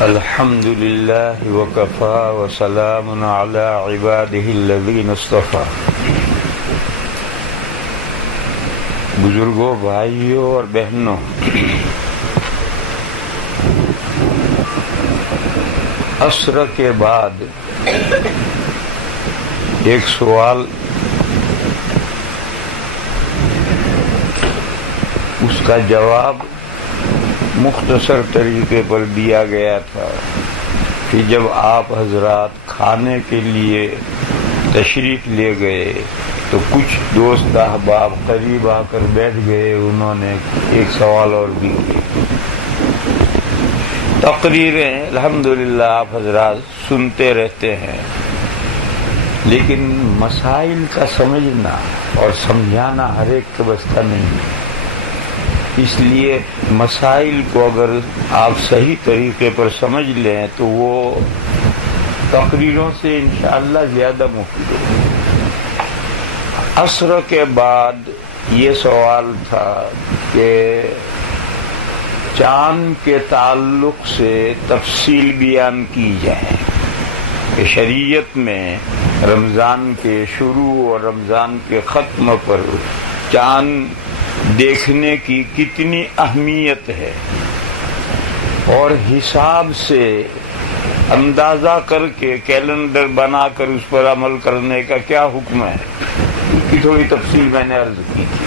الحمد للہ وکفا وسلام علی عبادہ الذین اصطفیٰ۔ بزرگوں، بھائیوں اور بہنوں، عصر کے بعد ایک سوال، اس کا جواب مختصر طریقے پر دیا گیا تھا کہ جب آپ حضرات کھانے کے لیے تشریف لے گئے تو کچھ دوست احباب قریب آ کر بیٹھ گئے، انہوں نے ایک سوال اور بھی کیا۔ تقریریں الحمدللہ آپ حضرات سنتے رہتے ہیں، لیکن مسائل کا سمجھنا اور سمجھانا ہر ایک کے بس کا نہیں ہے۔ اس لیے مسائل کو اگر آپ صحیح طریقے پر سمجھ لیں تو وہ تقریروں سے انشاءاللہ زیادہ مفید ہے۔ عصر کے بعد یہ سوال تھا کہ چاند کے تعلق سے تفصیل بیان کی جائے کہ شریعت میں رمضان کے شروع اور رمضان کے ختم پر چاند دیکھنے کی کتنی اہمیت ہے، اور حساب سے اندازہ کر کے کیلنڈر بنا کر اس پر عمل کرنے کا کیا حکم ہے، اس کی تھوڑی تفصیل میں نے عرض کی تھی،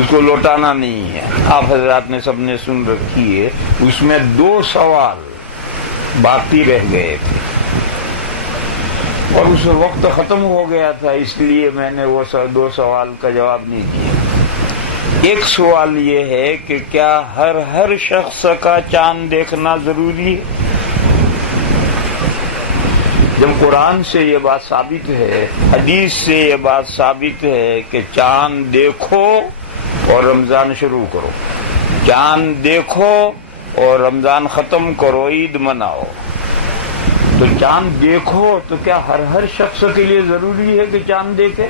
اس کو لوٹانا نہیں ہے، آپ حضرات نے سب نے سن رکھی ہے۔ اس میں 2 سوال باقی رہ گئے تھے اور اس وقت ختم ہو گیا تھا، اس لیے میں نے وہ 2 سوال کا جواب نہیں کیا۔ ایک سوال یہ ہے کہ کیا ہر شخص کا چاند دیکھنا ضروری ہے؟ جب قرآن سے یہ بات ثابت ہے، حدیث سے یہ بات ثابت ہے کہ چاند دیکھو اور رمضان شروع کرو، چاند دیکھو اور رمضان ختم کرو، عید مناؤ، تو چاند دیکھو تو کیا ہر شخص کے لیے ضروری ہے کہ چاند دیکھے؟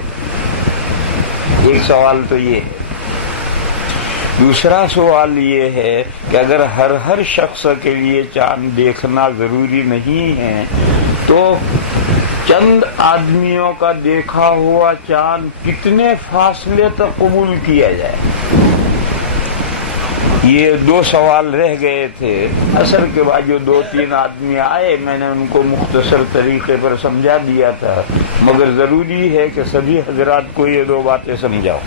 ایک سوال تو یہ ہے۔ دوسرا سوال یہ ہے کہ اگر ہر شخص کے لیے چاند دیکھنا ضروری نہیں ہے تو چند آدمیوں کا دیکھا ہوا چاند کتنے فاصلے تک قبول کیا جائے؟ یہ 2 سوال رہ گئے تھے۔ عصر کے بعد جو 2-3 آدمی آئے، میں نے ان کو مختصر طریقے پر سمجھا دیا تھا، مگر ضروری ہے کہ سبھی حضرات کو یہ 2 باتیں سمجھاؤ۔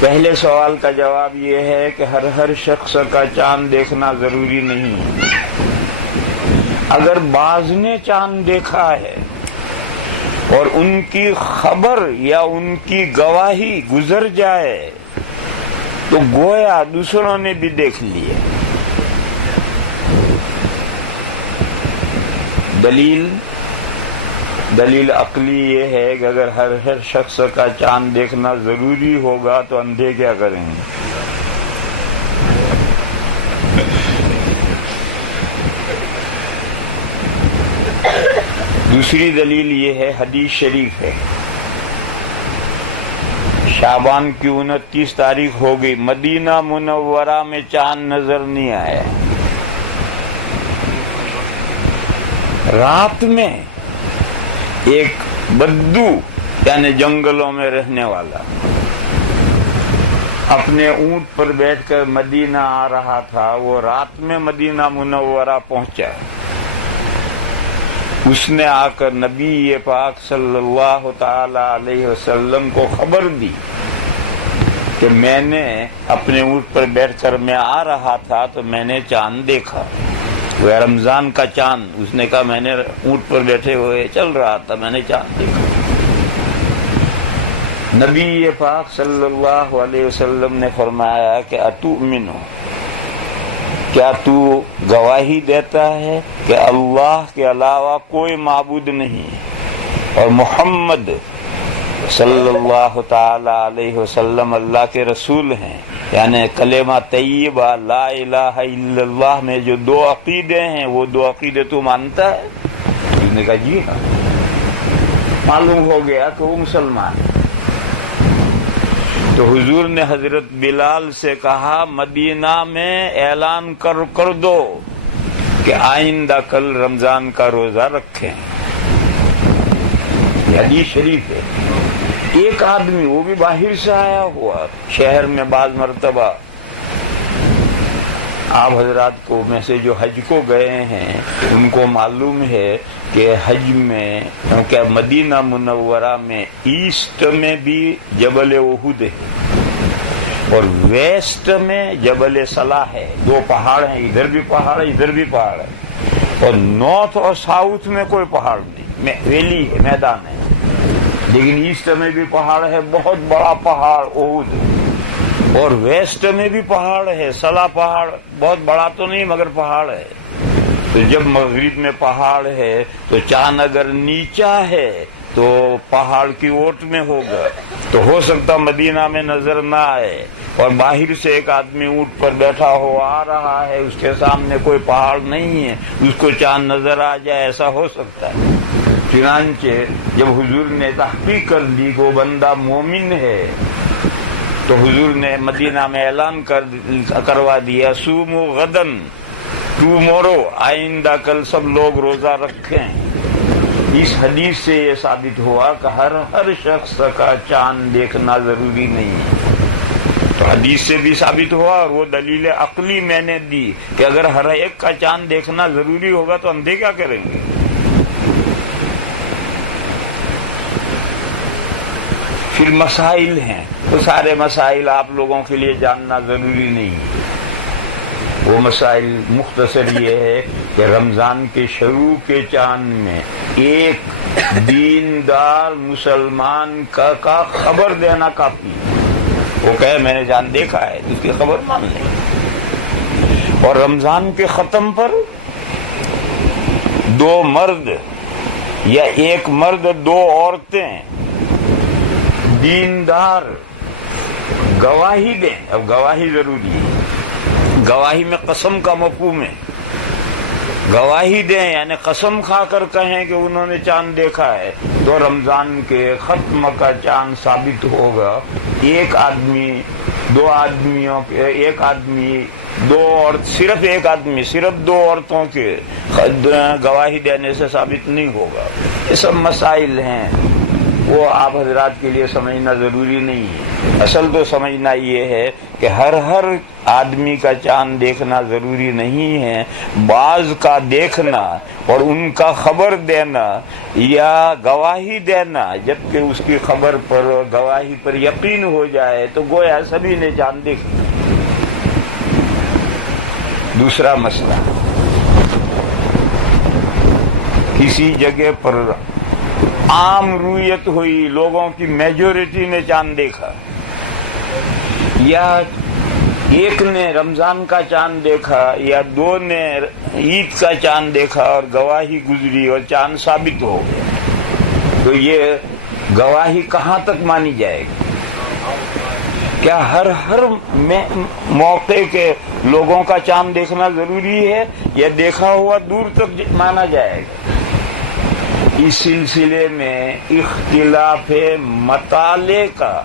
پہلے سوال کا جواب یہ ہے کہ ہر شخص کا چاند دیکھنا ضروری نہیں ہے۔ اگر بعض نے چاند دیکھا ہے اور ان کی خبر یا ان کی گواہی گزر جائے تو گویا دوسروں نے بھی دیکھ لیے۔ دلیل عقلی یہ ہے کہ اگر ہر شخص کا چاند دیکھنا ضروری ہوگا تو اندھے کیا کریں گے؟ دوسری دلیل یہ ہے، حدیث شریف ہے، شعبان کی 29 تاریخ ہو گئی، مدینہ منورہ میں چاند نظر نہیں آیا۔ رات میں ایک بدو یعنی جنگلوں میں رہنے والا اپنے اونٹ پر بیٹھ کر مدینہ آ رہا تھا، وہ رات میں مدینہ منورہ پہنچا، اس نے آ کر نبی پاک صلی اللہ تعالی علیہ وسلم کو خبر دی کہ میں نے اپنے اونٹ پر بیٹھ کر میں آ رہا تھا تو میں نے چاند دیکھا، وہ رمضان کا چاند۔ اس نے کہا میں نے اونٹ پر بیٹھے ہوئے چل رہا تھا، میں نے چاند دیکھا۔ نبی پاک صلی اللہ علیہ وسلم نے فرمایا کہ اتؤمن، کیا تو گواہی دیتا ہے کہ اللہ کے علاوہ کوئی معبود نہیں اور محمد صلی اللہ تعالی علیہ وسلم اللہ کے رسول ہیں؟ یعنی کلمہ طیبہ لا الہ الا اللہ میں جو 2 عقیدے ہیں، وہ 2 عقیدے تو مانتا ہے؟ اس نے کہا جی ہاں۔ معلوم ہو گیا کہ وہ مسلمان ہے۔ تو حضور نے حضرت بلال سے کہا مدینہ میں اعلان کر دو کہ آئندہ کل رمضان کا روزہ رکھیں. یہ حدیث شریف ہے. ایک آدمی وہ بھی باہر سے آیا ہوا شہر میں بعض مرتبہ آپ حضرات کو میں سے جو حج کو گئے ہیں ان کو معلوم ہے کہ حج میں کیونکہ مدینہ منورہ میں ایسٹ میں بھی جبل احد ہے اور ویسٹ میں جبل صلاح ہے. دو پہاڑ ہیں, ادھر بھی پہاڑ ہے ادھر بھی پہاڑ ہے. اور نارتھ اور ساؤتھ میں کوئی پہاڑ نہیں, ویلی ہے, میدان ہے. لیکن ایسٹ میں بھی پہاڑ ہے, بہت بڑا پہاڑ احد. اور ویسٹ میں بھی پہاڑ ہے, صلاح پہاڑ, بہت بڑا تو نہیں مگر پہاڑ ہے. تو جب مغرب میں پہاڑ ہے تو چاند اگر نیچا ہے تو پہاڑ کی اوٹ میں ہوگا, تو ہو سکتا مدینہ میں نظر نہ آئے. اور باہر سے ایک آدمی اونٹ پر بیٹھا ہو آ رہا ہے, اس کے سامنے کوئی پہاڑ نہیں ہے, اس کو چاند نظر آ جائے, ایسا ہو سکتا ہے. چنانچہ جب حضور نے تحقیق کر دی کہ وہ بندہ مومن ہے تو حضور نے مدینہ میں اعلان کروا دیا سومو غدن, ٹومورو, آئندہ کل سب لوگ روزہ رکھیں. اس حدیث سے یہ ثابت ہوا کہ ہر شخص کا چاند دیکھنا ضروری نہیں ہے. تو حدیث سے بھی ثابت ہوا اور وہ دلیل عقلی میں نے دی کہ اگر ہر ایک کا چاند دیکھنا ضروری ہوگا تو اندھے کیا کریں گے. پھر مسائل ہیں, وہ سارے مسائل آپ لوگوں کے لیے جاننا ضروری نہیں ہے. وہ مسائل مختصر یہ ہے کہ رمضان کے شروع کے چاند میں ایک دیندار مسلمان کا خبر دینا کافی. وہ کہے میں نے چاند دیکھا ہے, اس کی خبر مان لیں. اور رمضان کے ختم پر دو مرد یا ایک مرد دو عورتیں دیندار گواہی دیں. اب گواہی ضروری ہے, گواہی میں قسم کا مفہوم ہے. گواہی دیں یعنی قسم کھا کر کہیں کہ انہوں نے چاند دیکھا ہے, تو رمضان کے ختم کا چاند ثابت ہوگا. ایک آدمی دو آدمیوں کے, ایک آدمی دو عورت, صرف ایک آدمی صرف دو عورتوں کے گواہی دینے سے ثابت نہیں ہوگا. یہ سب مسائل ہیں, وہ آپ حضرات کے لیے سمجھنا ضروری نہیں ہے. اصل تو سمجھنا یہ ہے کہ ہر آدمی کا چاند دیکھنا ضروری نہیں ہے. بعض کا دیکھنا اور ان کا خبر دینا یا گواہی دینا, جبکہ اس کی خبر پر گواہی پر یقین ہو جائے تو گویا سبھی نے چاند دیکھا. دوسرا مسئلہ, کسی جگہ پر عام رویت ہوئی, لوگوں کی میجورٹی نے چاند دیکھا, یا ایک نے رمضان کا چاند دیکھا یا دو نے عید کا چاند دیکھا اور گواہی گزری اور چاند ثابت ہو گیا, تو یہ گواہی کہاں تک مانی جائے گی؟ کیا ہر موقع کے لوگوں کا چاند دیکھنا ضروری ہے یا دیکھا ہوا دور تک مانا جائے گا؟ اس سلسلے میں اختلاف مطالعے کا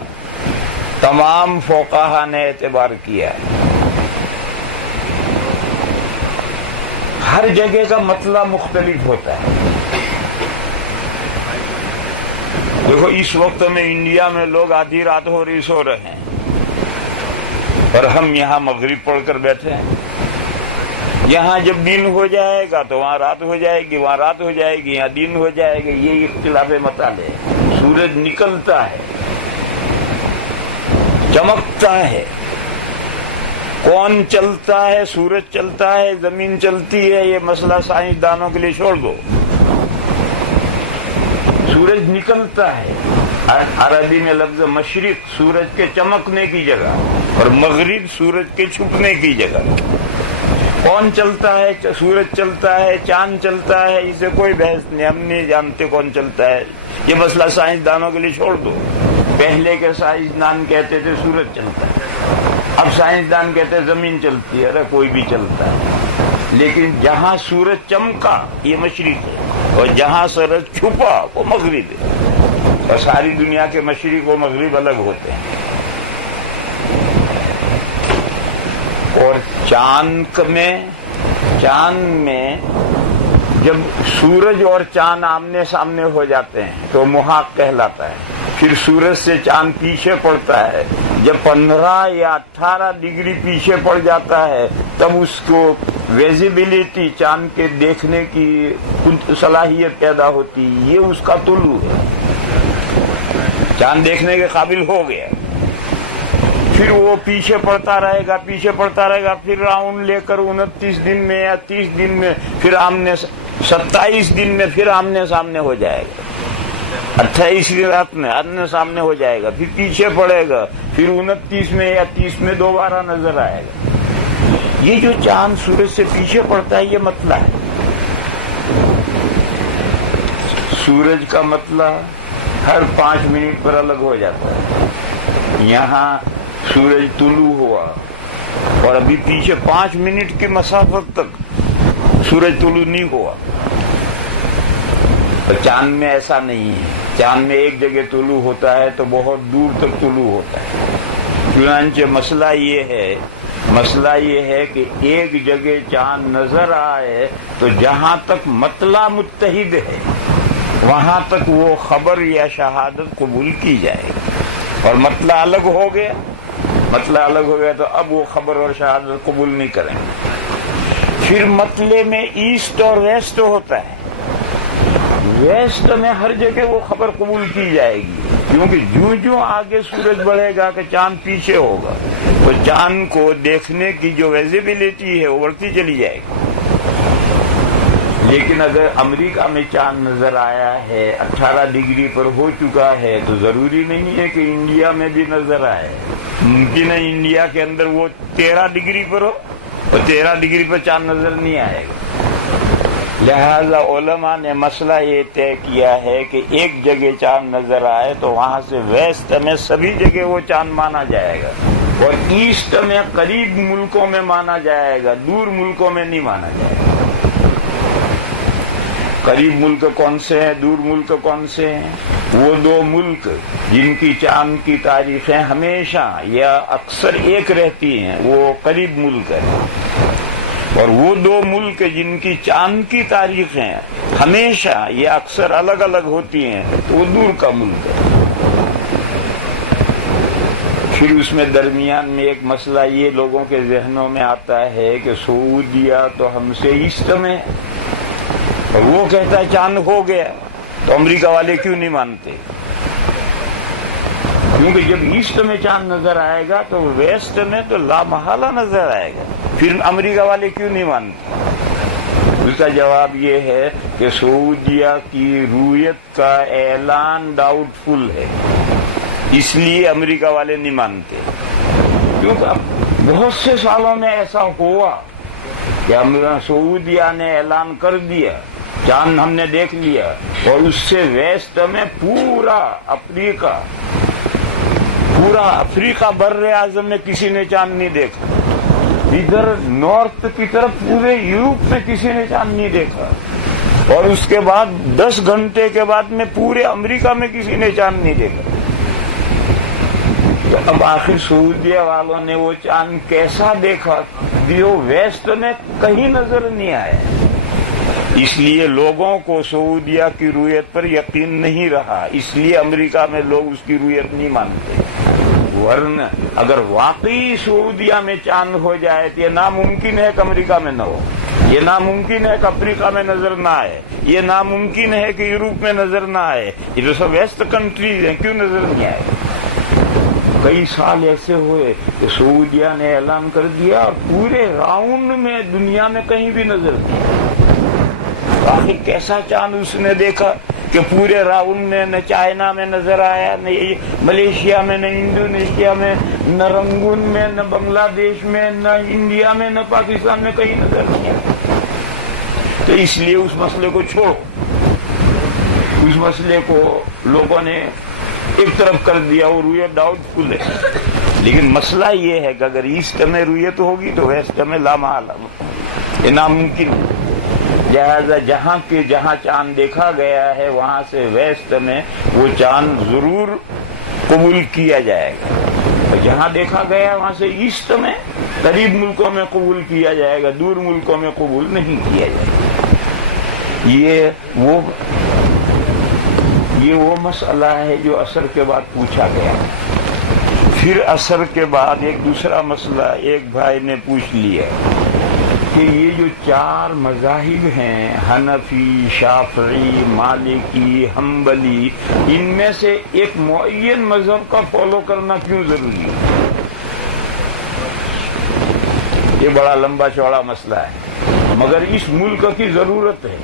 تمام فقہا نے اعتبار کیا ہے. ہر جگہ کا مطلع مختلف ہوتا ہے. دیکھو اس وقت میں انڈیا میں لوگ آدھی رات ہو رہی سو رہے ہیں اور ہم یہاں مغرب پڑھ کر بیٹھے ہیں. یہاں جب دن ہو جائے گا تو وہاں رات ہو جائے گی, وہاں رات ہو جائے گی, یہاں دن ہو جائے گا. یہ اختلاف مطالعے. سورج نکلتا ہے, چمکتا ہے, کون چلتا ہے؟ سورج چلتا ہے, زمین چلتی ہے, یہ مسئلہ سائنسدانوں کے لیے چھوڑ دو. سورج نکلتا ہے, عربی میں لفظ مشرق سورج کے چمکنے کی جگہ اور مغرب سورج کے چھپنے کی جگہ. کون چلتا ہے؟ سورج چلتا ہے, چاند چلتا ہے, اسے کوئی بحث نہیں, ہم نہیں جانتے کون چلتا ہے. یہ مسئلہ سائنسدانوں کے لیے چھوڑ دو. پہلے کے سائنسدان کہتے تھے سورج چلتا ہے, اب سائنسدان کہتے ہیں زمین چلتی ہے. ارے کوئی بھی چلتا ہے, لیکن جہاں سورج چمکا یہ مشرق ہے اور جہاں سورج چھپا وہ مغرب ہے. اور ساری دنیا کے مشرق و مغرب الگ ہوتے ہیں. اور چاند میں چاند میں جب سورج اور چاند آمنے سامنے ہو جاتے ہیں تو محاق کہلاتا ہے. پھر سورج سے چاند پیچھے پڑتا ہے. جب 15 یا 18 ڈگری پیچھے پڑ جاتا ہے تب اس کو ویزیبلٹی چاند کے دیکھنے کی صلاحیت پیدا ہوتی. یہ اس کا طلوع ہے. چاند دیکھنے کے قابل ہو گیا. پھر وہ پیچھے پڑتا رہے گا پیچھے پڑتا رہے گا. پھر راؤنڈ لے کر 29 دن میں یا 30 دن میں پھر 27 دن میں پھر آمنے سامنے ہو جائے گا. 28 رات میں آمنے سامنے ہو جائے گا. پھر پیچھے پڑے گا. پھر 29 میں یا 30 میں دوبارہ نظر آئے گا. یہ جو چاند سورج سے پیچھے پڑتا ہے یہ مطلع ہے. سورج کا مطلع ہر 5 منٹ پر الگ ہو جاتا ہے. یہاں سورج طلوع ہوا اور ابھی پیچھے 5 منٹ کی مسافت تک سورج طلوع نہیں ہوا. اور چاند میں ایسا نہیں ہے. چاند میں ایک جگہ طلوع ہوتا ہے تو بہت دور تک طلوع ہوتا ہے. چنانچہ مسئلہ یہ ہے کہ ایک جگہ چاند نظر آئے تو جہاں تک مطلع متحد ہے وہاں تک وہ خبر یا شہادت قبول کی جائے گی. اور مطلع الگ ہو گیا تو اب وہ خبر اور شہادت قبول نہیں کریں گے. پھر مطلع میں ایسٹ اور ویسٹ ہوتا ہے. ویسٹ میں ہر جگہ وہ خبر قبول کی جائے گی کیونکہ جو آگے سورج بڑھے گا کہ چاند پیچھے ہوگا تو چاند کو دیکھنے کی جو ویزیبلٹی ہے وہ بڑھتی چلی جائے گی. لیکن اگر امریکہ میں چاند نظر آیا ہے 18 ڈگری پر ہو چکا ہے تو ضروری نہیں ہے کہ انڈیا میں بھی نظر آئے. ممکن ہے انڈیا کے اندر وہ 13 ڈگری پر ہو اور 13 ڈگری پر چاند نظر نہیں آئے گا. لہذا علماء نے مسئلہ یہ طے کیا ہے کہ ایک جگہ چاند نظر آئے تو وہاں سے ویسٹ میں سبھی جگہ وہ چاند مانا جائے گا اور ایسٹ میں قریب ملکوں میں مانا جائے گا, دور ملکوں میں نہیں مانا جائے گا. قریب ملک کون سے ہیں, دور ملک کون سے ہیں؟ وہ 2 ملک جن کی چاند کی تاریخیں ہمیشہ یا اکثر ایک رہتی ہیں وہ قریب ملک ہیں. اور وہ 2 ملک جن کی چاند کی تاریخیں ہمیشہ یا اکثر الگ الگ ہوتی ہیں تو وہ دور کا ملک ہے. پھر اس میں درمیان میں ایک مسئلہ یہ لوگوں کے ذہنوں میں آتا ہے کہ سعودیہ تو ہم سے ایسٹ میں اور وہ کہتا ہے چاند ہو گیا تو امریکہ والے کیوں نہیں مانتے؟ کیونکہ جب ایسٹ میں چاند نظر آئے گا تو ویسٹ میں تو لامحالہ نظر آئے گا. پھر امریکہ والے کیوں نہیں مانتے؟ اس کا جواب یہ ہے کہ سعودیہ کی رویت کا اعلان ڈاؤٹ فل ہے, اس لیے امریکہ والے نہیں مانتے. کیونکہ بہت سے سالوں میں ایسا ہوا کہ سعودیہ نے اعلان کر دیا چاند ہم نے دیکھ لیا اور اس سے ویسٹ میں پورا افریقہ بر اعظم میں کسی نے چاند نہیں دیکھا. ادھر نارتھ کی طرف پورے یورپ میں کسی نے چاند نہیں دیکھا اور اس کے بعد 10 گھنٹے کے بعد میں پورے امریکہ میں کسی نے چاند نہیں دیکھا. تو اب آخر سعودیہ والوں نے وہ چاند کیسا دیکھا جو ویسٹ میں کہیں نظر نہیں آیا. اس لیے لوگوں کو سعودیہ کی رویت پر یقین نہیں رہا, اس لیے امریکہ میں لوگ اس کی رویت نہیں مانتے. ورنہ اگر واقعی سعودیہ میں چاند ہو جائے تو یہ ناممکن ہے کہ امریکہ میں نہ ہو, یہ ناممکن ہے کہ افریقہ میں نظر نہ آئے, یہ ناممکن ہے کہ یورپ میں نظر نہ آئے. یہ تو سب ویسٹ کنٹریز ہیں, کیوں نظر نہیں آئے؟ کئی سال ایسے ہوئے کہ سعودیہ نے اعلان کر دیا اور پورے راؤنڈ میں دنیا میں کہیں بھی نظر نہیں. آخر کیسا چاند اس نے دیکھا کہ پورے راؤنڈ میں نہ چائنا میں نظر آیا, نہ ملیشیا میں, نہ انڈونیشیا میں, نہ رنگون میں, نہ بنگلہ دیش میں, نہ انڈیا میں, نہ پاکستان میں کہیں نظر نہیں آیا. تو اس لیے اس مسئلے کو چھوڑو. اس مسئلے کو لوگوں نے ایک طرف کر دیا اور رویت ڈاؤٹ فل ہے. لیکن مسئلہ یہ ہے کہ اگر ایسٹ میں رویت ہوگی تو ویسٹ میں لامحالہ یہ ناممکن ہے. لہذا جہاں چاند دیکھا گیا ہے وہاں سے ویسٹ میں وہ چاند ضرور قبول کیا جائے گا. جہاں دیکھا گیا وہاں سے ایسٹ میں قریب ملکوں میں قبول کیا جائے گا، دور ملکوں میں قبول نہیں کیا جائے گا۔ یہ وہ مسئلہ ہے جو عصر کے بعد پوچھا گیا۔ پھر عصر کے بعد ایک دوسرا مسئلہ ایک بھائی نے پوچھ لیا کہ یہ جو 4 مذاہب ہیں، حنفی، شافعی، مالکی، حنبلی، ان میں سے ایک معین مذہب کا فالو کرنا کیوں ضروری ہے؟ یہ بڑا لمبا چوڑا مسئلہ ہے، مگر اس ملک کی ضرورت ہے۔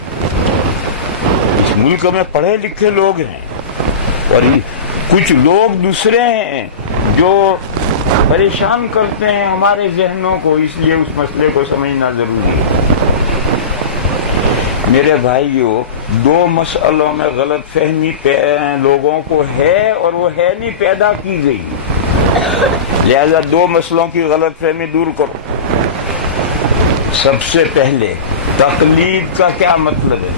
اس ملک میں پڑھے لکھے لوگ ہیں اور کچھ لوگ دوسرے ہیں جو پریشان کرتے ہیں ہمارے ذہنوں کو، اس لیے اس مسئلے کو سمجھنا ضروری ہے۔ میرے بھائیوں، 2 مسئلوں میں غلط فہمی لوگوں کو ہے اور وہ ہے نہیں پیدا کی گئی، لہذا 2 مسئلوں کی غلط فہمی دور کرو۔ سب سے پہلے تقلید کا کیا مطلب ہے؟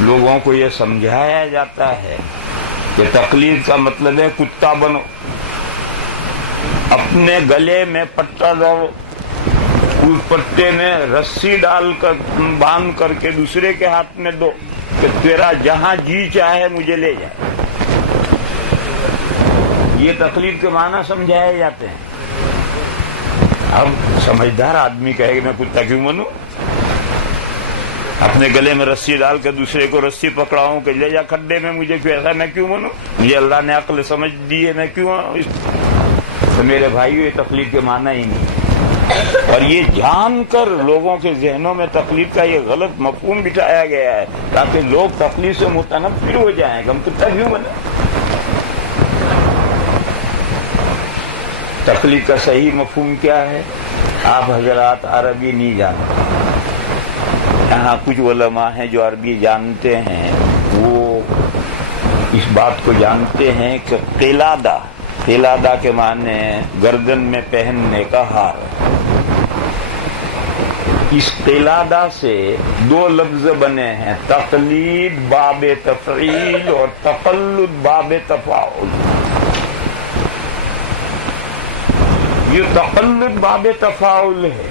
لوگوں کو یہ سمجھایا جاتا ہے کہ تقلید کا مطلب ہے کتا بنو، اپنے گلے میں پٹا ڈالو، اس پٹے میں رسی ڈال کر باندھ کر کے دوسرے کے ہاتھ میں دو کہ تیرا جہاں جی چاہے مجھے لے جائے۔ یہ تقلید کے معنی سمجھائے جاتے ہیں۔ اب سمجھدار آدمی کہے کہ میں کتا کیوں بنوں؟ اپنے گلے میں رسی ڈال کے دوسرے کو رسی پکڑاؤں کہ لے جا کھڈے میں، مجھے کیوں ایسا، میں کیوں بنوں؟ مجھے اللہ نے عقل سمجھ دی ہے، میں کیوں؟ تو میرے بھائیو، یہ تقلید کے معنی ہی نہیں، اور یہ جان کر لوگوں کے ذہنوں میں تقلید کا یہ غلط مفہوم بٹھایا گیا ہے تاکہ لوگ تقلید سے متنفر ہو جائیں کہ ہم کتا کیوں بنے۔ تقلید کا صحیح مفہوم کیا ہے؟ آپ حضرات عربی نہیں جانتے، یہاں کچھ علماء ہیں جو عربی جانتے ہیں، وہ اس بات کو جانتے ہیں کہ قلادہ کے معنی گردن میں پہننے کا ہار۔ اس قلادہ سے 2 لفظ بنے ہیں، تقلید باب تفعیل اور تقلد باب تفاعل۔ یہ تقلد باب تفاعل ہے،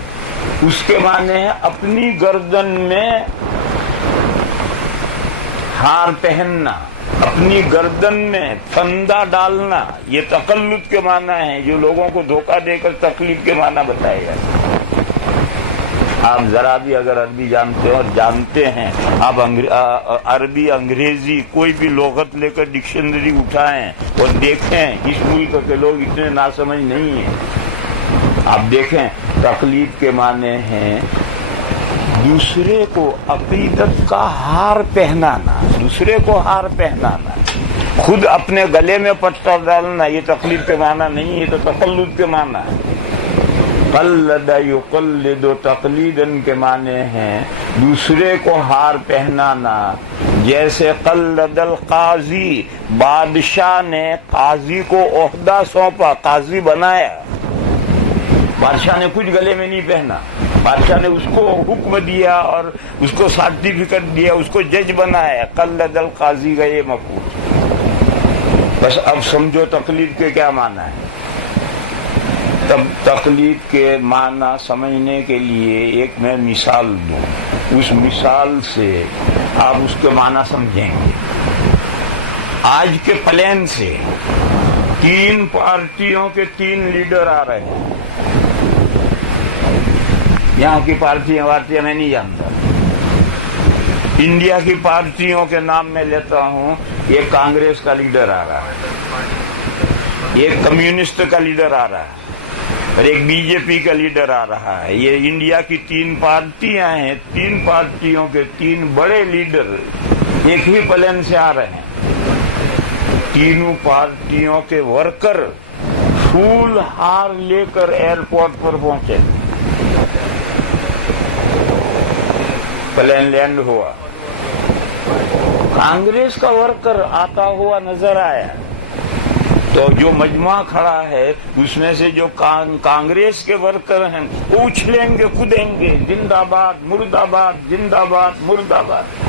اس کے معنی ہے اپنی گردن میں ہار پہننا، اپنی گردن میں پھندا ڈالنا، یہ تقلد کے معنی ہے جو لوگوں کو دھوکہ دے کر تقلید کے معنی بتائے گئے۔ آپ ذرا بھی اگر عربی جانتے ہیں اور جانتے ہیں، آپ عربی انگریزی کوئی بھی لغت لے کر ڈکشنری اٹھائیں اور دیکھیں، اس ملک کے لوگ اتنے ناسمجھ نہیں ہیں۔ آپ دیکھیں، تقلید کے معنی ہیں دوسرے کو عقیدت کا ہار پہنانا، دوسرے کو ہار پہنانا، خود اپنے گلے میں پٹا ڈالنا، یہ تقلید کے معنی نہیں، یہ تو تقلد کے معنی ہے۔ قلد یقلد تقلیدن کے معنی ہیں دوسرے کو ہار پہنانا، جیسے قلد القاضی، بادشاہ نے قاضی کو عہدہ سونپا، قاضی بنایا، بادشاہ نے کچھ گلے میں نہیں پہنا، بادشاہ نے اس کو حکم دیا اور اس کو سرٹیفکیٹ دیا، اس کو جج بنایا، قلد القاضی کا یہ مفہوم۔ بس اب سمجھو تقلید کے کیا معنی ہے۔ تب تقلید کے معنی سمجھنے کے لیے ایک میں مثال دوں، اس مثال سے آپ اس کے معنی سمجھیں گے۔ آج کے پلین سے 3 پارٹیوں کے 3 لیڈر آ رہے ہیں، یہاں کی پارٹیاں میں نہیں جانتا، انڈیا کی پارٹیوں کے نام میں لیتا ہوں، ایک کانگریس کا لیڈر آ رہا ہے، ایک کمیونسٹ کا لیڈر آ رہا ہے اور ایک بی جے پی کا لیڈر آ رہا ہے۔ یہ انڈیا کی 3 پارٹیاں ہیں، 3 پارٹیوں کے 3 بڑے لیڈر ایک ہی پلین سے آ رہے ہیں۔ تینوں پارٹیوں کے ورکر پھول ہار لے کر ایئرپورٹ پر پہنچے، پلین لینڈ ہوا، کانگریس کا ورکر آتا ہوا نظر آیا، تو جو مجمع کھڑا ہے اس میں سے جو کانگریس کے ورکر ہیں وہ اچھلیں گے، کودیں گے، زندہ باد مرد آباد، زندہ باد مرد آباد،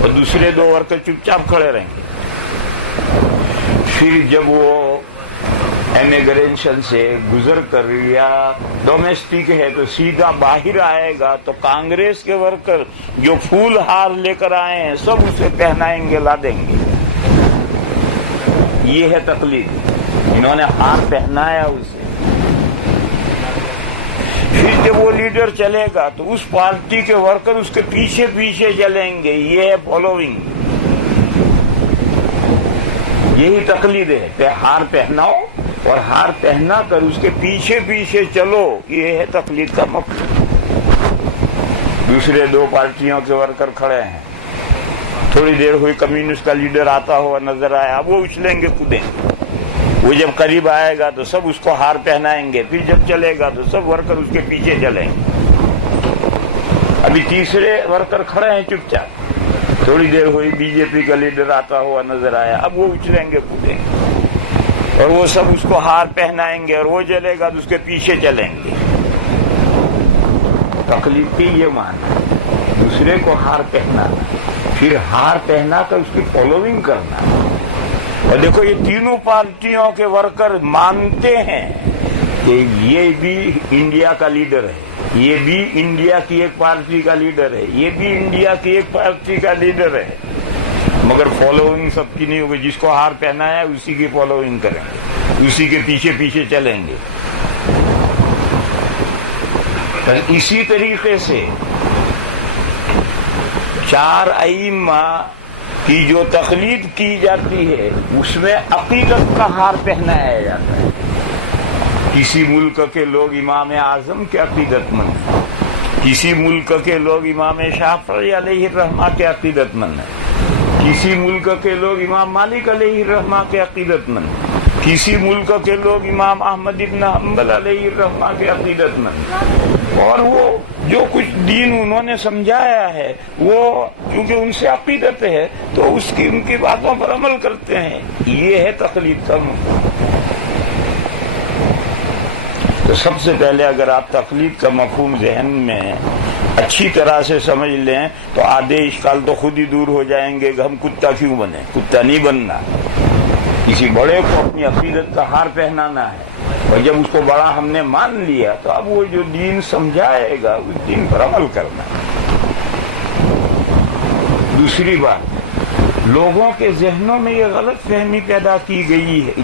اور دوسرے 2 ورکر چپ چاپ کھڑے رہیں گے۔ پھر جب وہ امیگریشن سے گزر کر یا ڈومیسٹک ہے تو سیدھا باہر آئے گا تو کانگریس کے ورکر جو پھول ہار لے کر آئے ہیں سب اسے پہنائیں گے، لا دیں گے. یہ ہے تقلید، انہوں نے ہار پہنایا اسے. پھر جب وہ لیڈر چلے گا تو اس پارٹی کے ورکر اس کے پیچھے پیچھے چلیں گے. یہ ہے فالوئنگ، یہی تقلید ہے کہ ہار پہناؤ اور ہار پہنا کر اس کے پیچھے پیچھے چلو. یہ ہے تقلید کا مقصد. دوسرے دو پارٹیوں کے ورکر کھڑے ہیں، تھوڑی دیر ہوئی کمیونسٹ کا لیڈر آتا ہوا نظر آیا، اب وہ اچھلیں گے کودیں. وہ جب قریب آئے گا تو سب اس کو ہار پہنائیں گے، پھر جب چلے گا تو سب ورکر اس کے پیچھے چلیں گے. ابھی تیسرے ورکر کھڑے ہیں چپ چاپ. تھوڑی دیر ہوئی بی جے پی کا لیڈر آتا ہوا نظر آیا، اب وہ اچھلیں گے کودیں گے اور وہ سب اس کو ہار پہنائیں گے اور وہ چلے گا تو اس کے پیچھے چلیں گے. تقلید کی یہ معنی ہے، دوسرے کو ہار پہنانا، پھر ہار پہنا کر اس کی فالوئنگ کرنا. اور دیکھو یہ تینوں پارٹیوں کے ورکر مانتے ہیں کہ یہ بھی انڈیا کا لیڈر ہے، یہ بھی انڈیا کی ایک پارٹی کا لیڈر ہے، یہ بھی انڈیا کی ایک پارٹی کا لیڈر ہے، مگر فالوئنگ سب کی نہیں ہوگی. جس کو ہار پہنا ہے اسی کی فالوئنگ کریں گے، اسی کے پیچھے پیچھے چلیں گے. اسی طریقے سے چار ائمہ کی جو تقلید کی جاتی ہے اس میں عقیدت کا ہار پہنایا جاتا ہے. کسی ملک کے لوگ امام اعظم کے عقیدت مند ہیں، کسی ملک کے لوگ امام شافعی علیہ الرحمہ کے عقیدت مند ہیں، کسی ملک کے لوگ امام مالک علیہ الرحمہ کے عقیدت مند ہیں، کسی ملک کے لوگ امام احمد ابن حنبل علیہ الرحمہ کے عقیدت مند ہیں. اور وہ جو کچھ دین انہوں نے سمجھایا ہے وہ کیونکہ ان سے عقیدت ہے تو ان کی باتوں پر عمل کرتے ہیں. یہ ہے تقلید کا مفہوم. تو سب سے پہلے اگر آپ تقلید کا مفہوم ذہن میں اچھی طرح سے سمجھ لیں تو آدھے اشکال تو خود ہی دور ہو جائیں گے کہ ہم کتا کیوں بنے. کتا نہیں بننا، کسی بڑے کو اپنی عقیدت کا ہار پہنانا ہے. اور جب اس کو بڑا ہم نے مان لیا تو اب وہ جو دین سمجھائے گا اس دین پر عمل کرنا. دوسری بات، لوگوں کے ذہنوں میں یہ غلط فہمی پیدا کی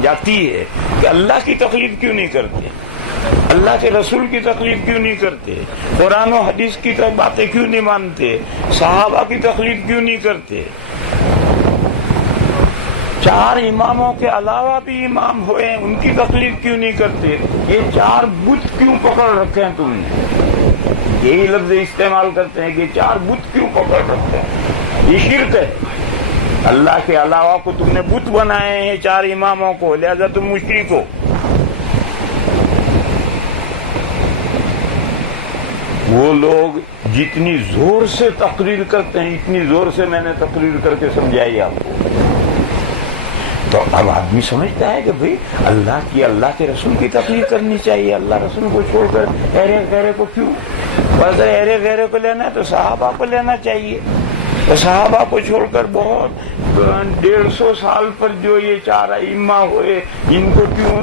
جاتی ہے کہ اللہ کی تقلید کیوں نہیں کرتے، اللہ کے رسول کی تقلید کیوں نہیں کرتے، قرآن و حدیث کی باتیں کیوں نہیں مانتے، صحابہ کی تقلید کیوں نہیں کرتے. چار اماموں کے علاوہ بھی امام ہوئے ان کی تقلید کیوں نہیں کرتے. یہ چار بت کیوں پکڑ رکھے ہیں تم نے، یہی لفظ استعمال کرتے ہیں کہ چار بت کیوں پکڑ رکھے ہیں. یہ شرک ہے. اللہ کے علاوہ کو تم نے بت بنائے ہیں چار اماموں کو، لہذا تم مشرک ہو. وہ لوگ جتنی زور سے تقریر کرتے ہیں اتنی زور سے میں نے تقریر کر کے سمجھائی آپ کو. تو اب آدمی سمجھتا ہے کہ بھئی اللہ کے رسول کی تقلید کرنی چاہیے، اللہ رسول کو چھوڑ کر ایرے غیرے کو کیوں. بس ایرے غیرے کو لینا ہے تو صحابہ کو لینا چاہیے. تو صحابہ کو چھوڑ کر بہت 150 سال پر جو یہ چار ائمہ ہوئے ان کو کیوں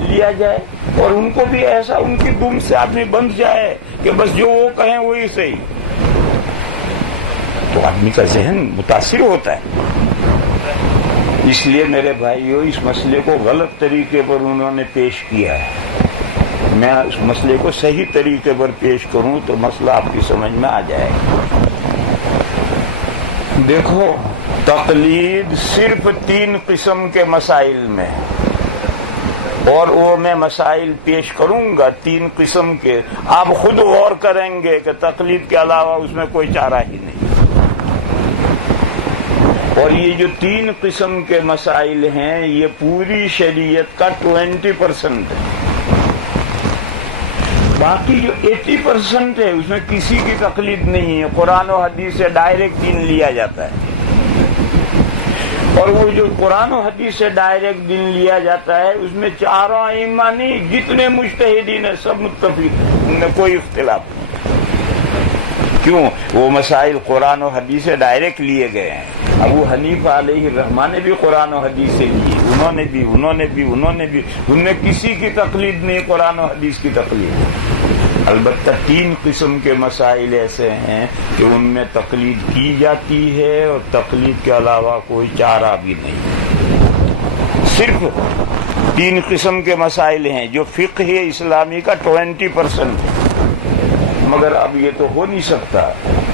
لیا جائے اور ان کو بھی ایسا ان کی دم سے آدمی بندھ جائے کہ بس جو وہ کہیں وہی صحیح. تو آدمی کا ذہن متاثر ہوتا ہے. اس لیے میرے بھائیوں اس مسئلے کو غلط طریقے پر انہوں نے پیش کیا ہے. میں اس مسئلے کو صحیح طریقے پر پیش کروں تو مسئلہ آپ کی سمجھ میں آ جائے گا. دیکھو تقلید صرف 3 قسم کے مسائل میں، اور وہ میں مسائل پیش کروں گا 3 قسم کے. آپ خود غور کریں گے کہ تقلید کے علاوہ اس میں کوئی چارہ ہی نہیں. اور یہ جو 3 قسم کے مسائل ہیں یہ پوری شریعت کا 20% ہے. باقی جو 80% ہے اس میں کسی کی تقلید نہیں ہے. قرآن و حدیث سے ڈائریکٹ دین لیا جاتا ہے. اور وہ جو قرآن و حدیث سے ڈائریکٹ دین لیا جاتا ہے اس میں چاروں ائمہ نہیں جتنے مجتہدین ہیں سب متفق، ان میں کوئی اختلاف نہیں. کیوں؟ وہ مسائل قرآن و حدیث سے ڈائریکٹ لیے گئے ہیں. ابو حنیفہ علیہ الرحمٰن نے بھی قرآن و حدیث سے لیے، انہوں نے بھی ان میں کسی کی تقلید نہیں، قرآن و حدیث کی تقلید۔ البتہ 3 قسم کے مسائل ایسے ہیں کہ ان میں تقلید کی جاتی ہے اور تقلید کے علاوہ کوئی چارہ بھی نہیں۔ صرف 3 قسم کے مسائل ہیں جو فقہ اسلامی کا 20% ہے، مگر اب یہ تو ہو نہیں سکتا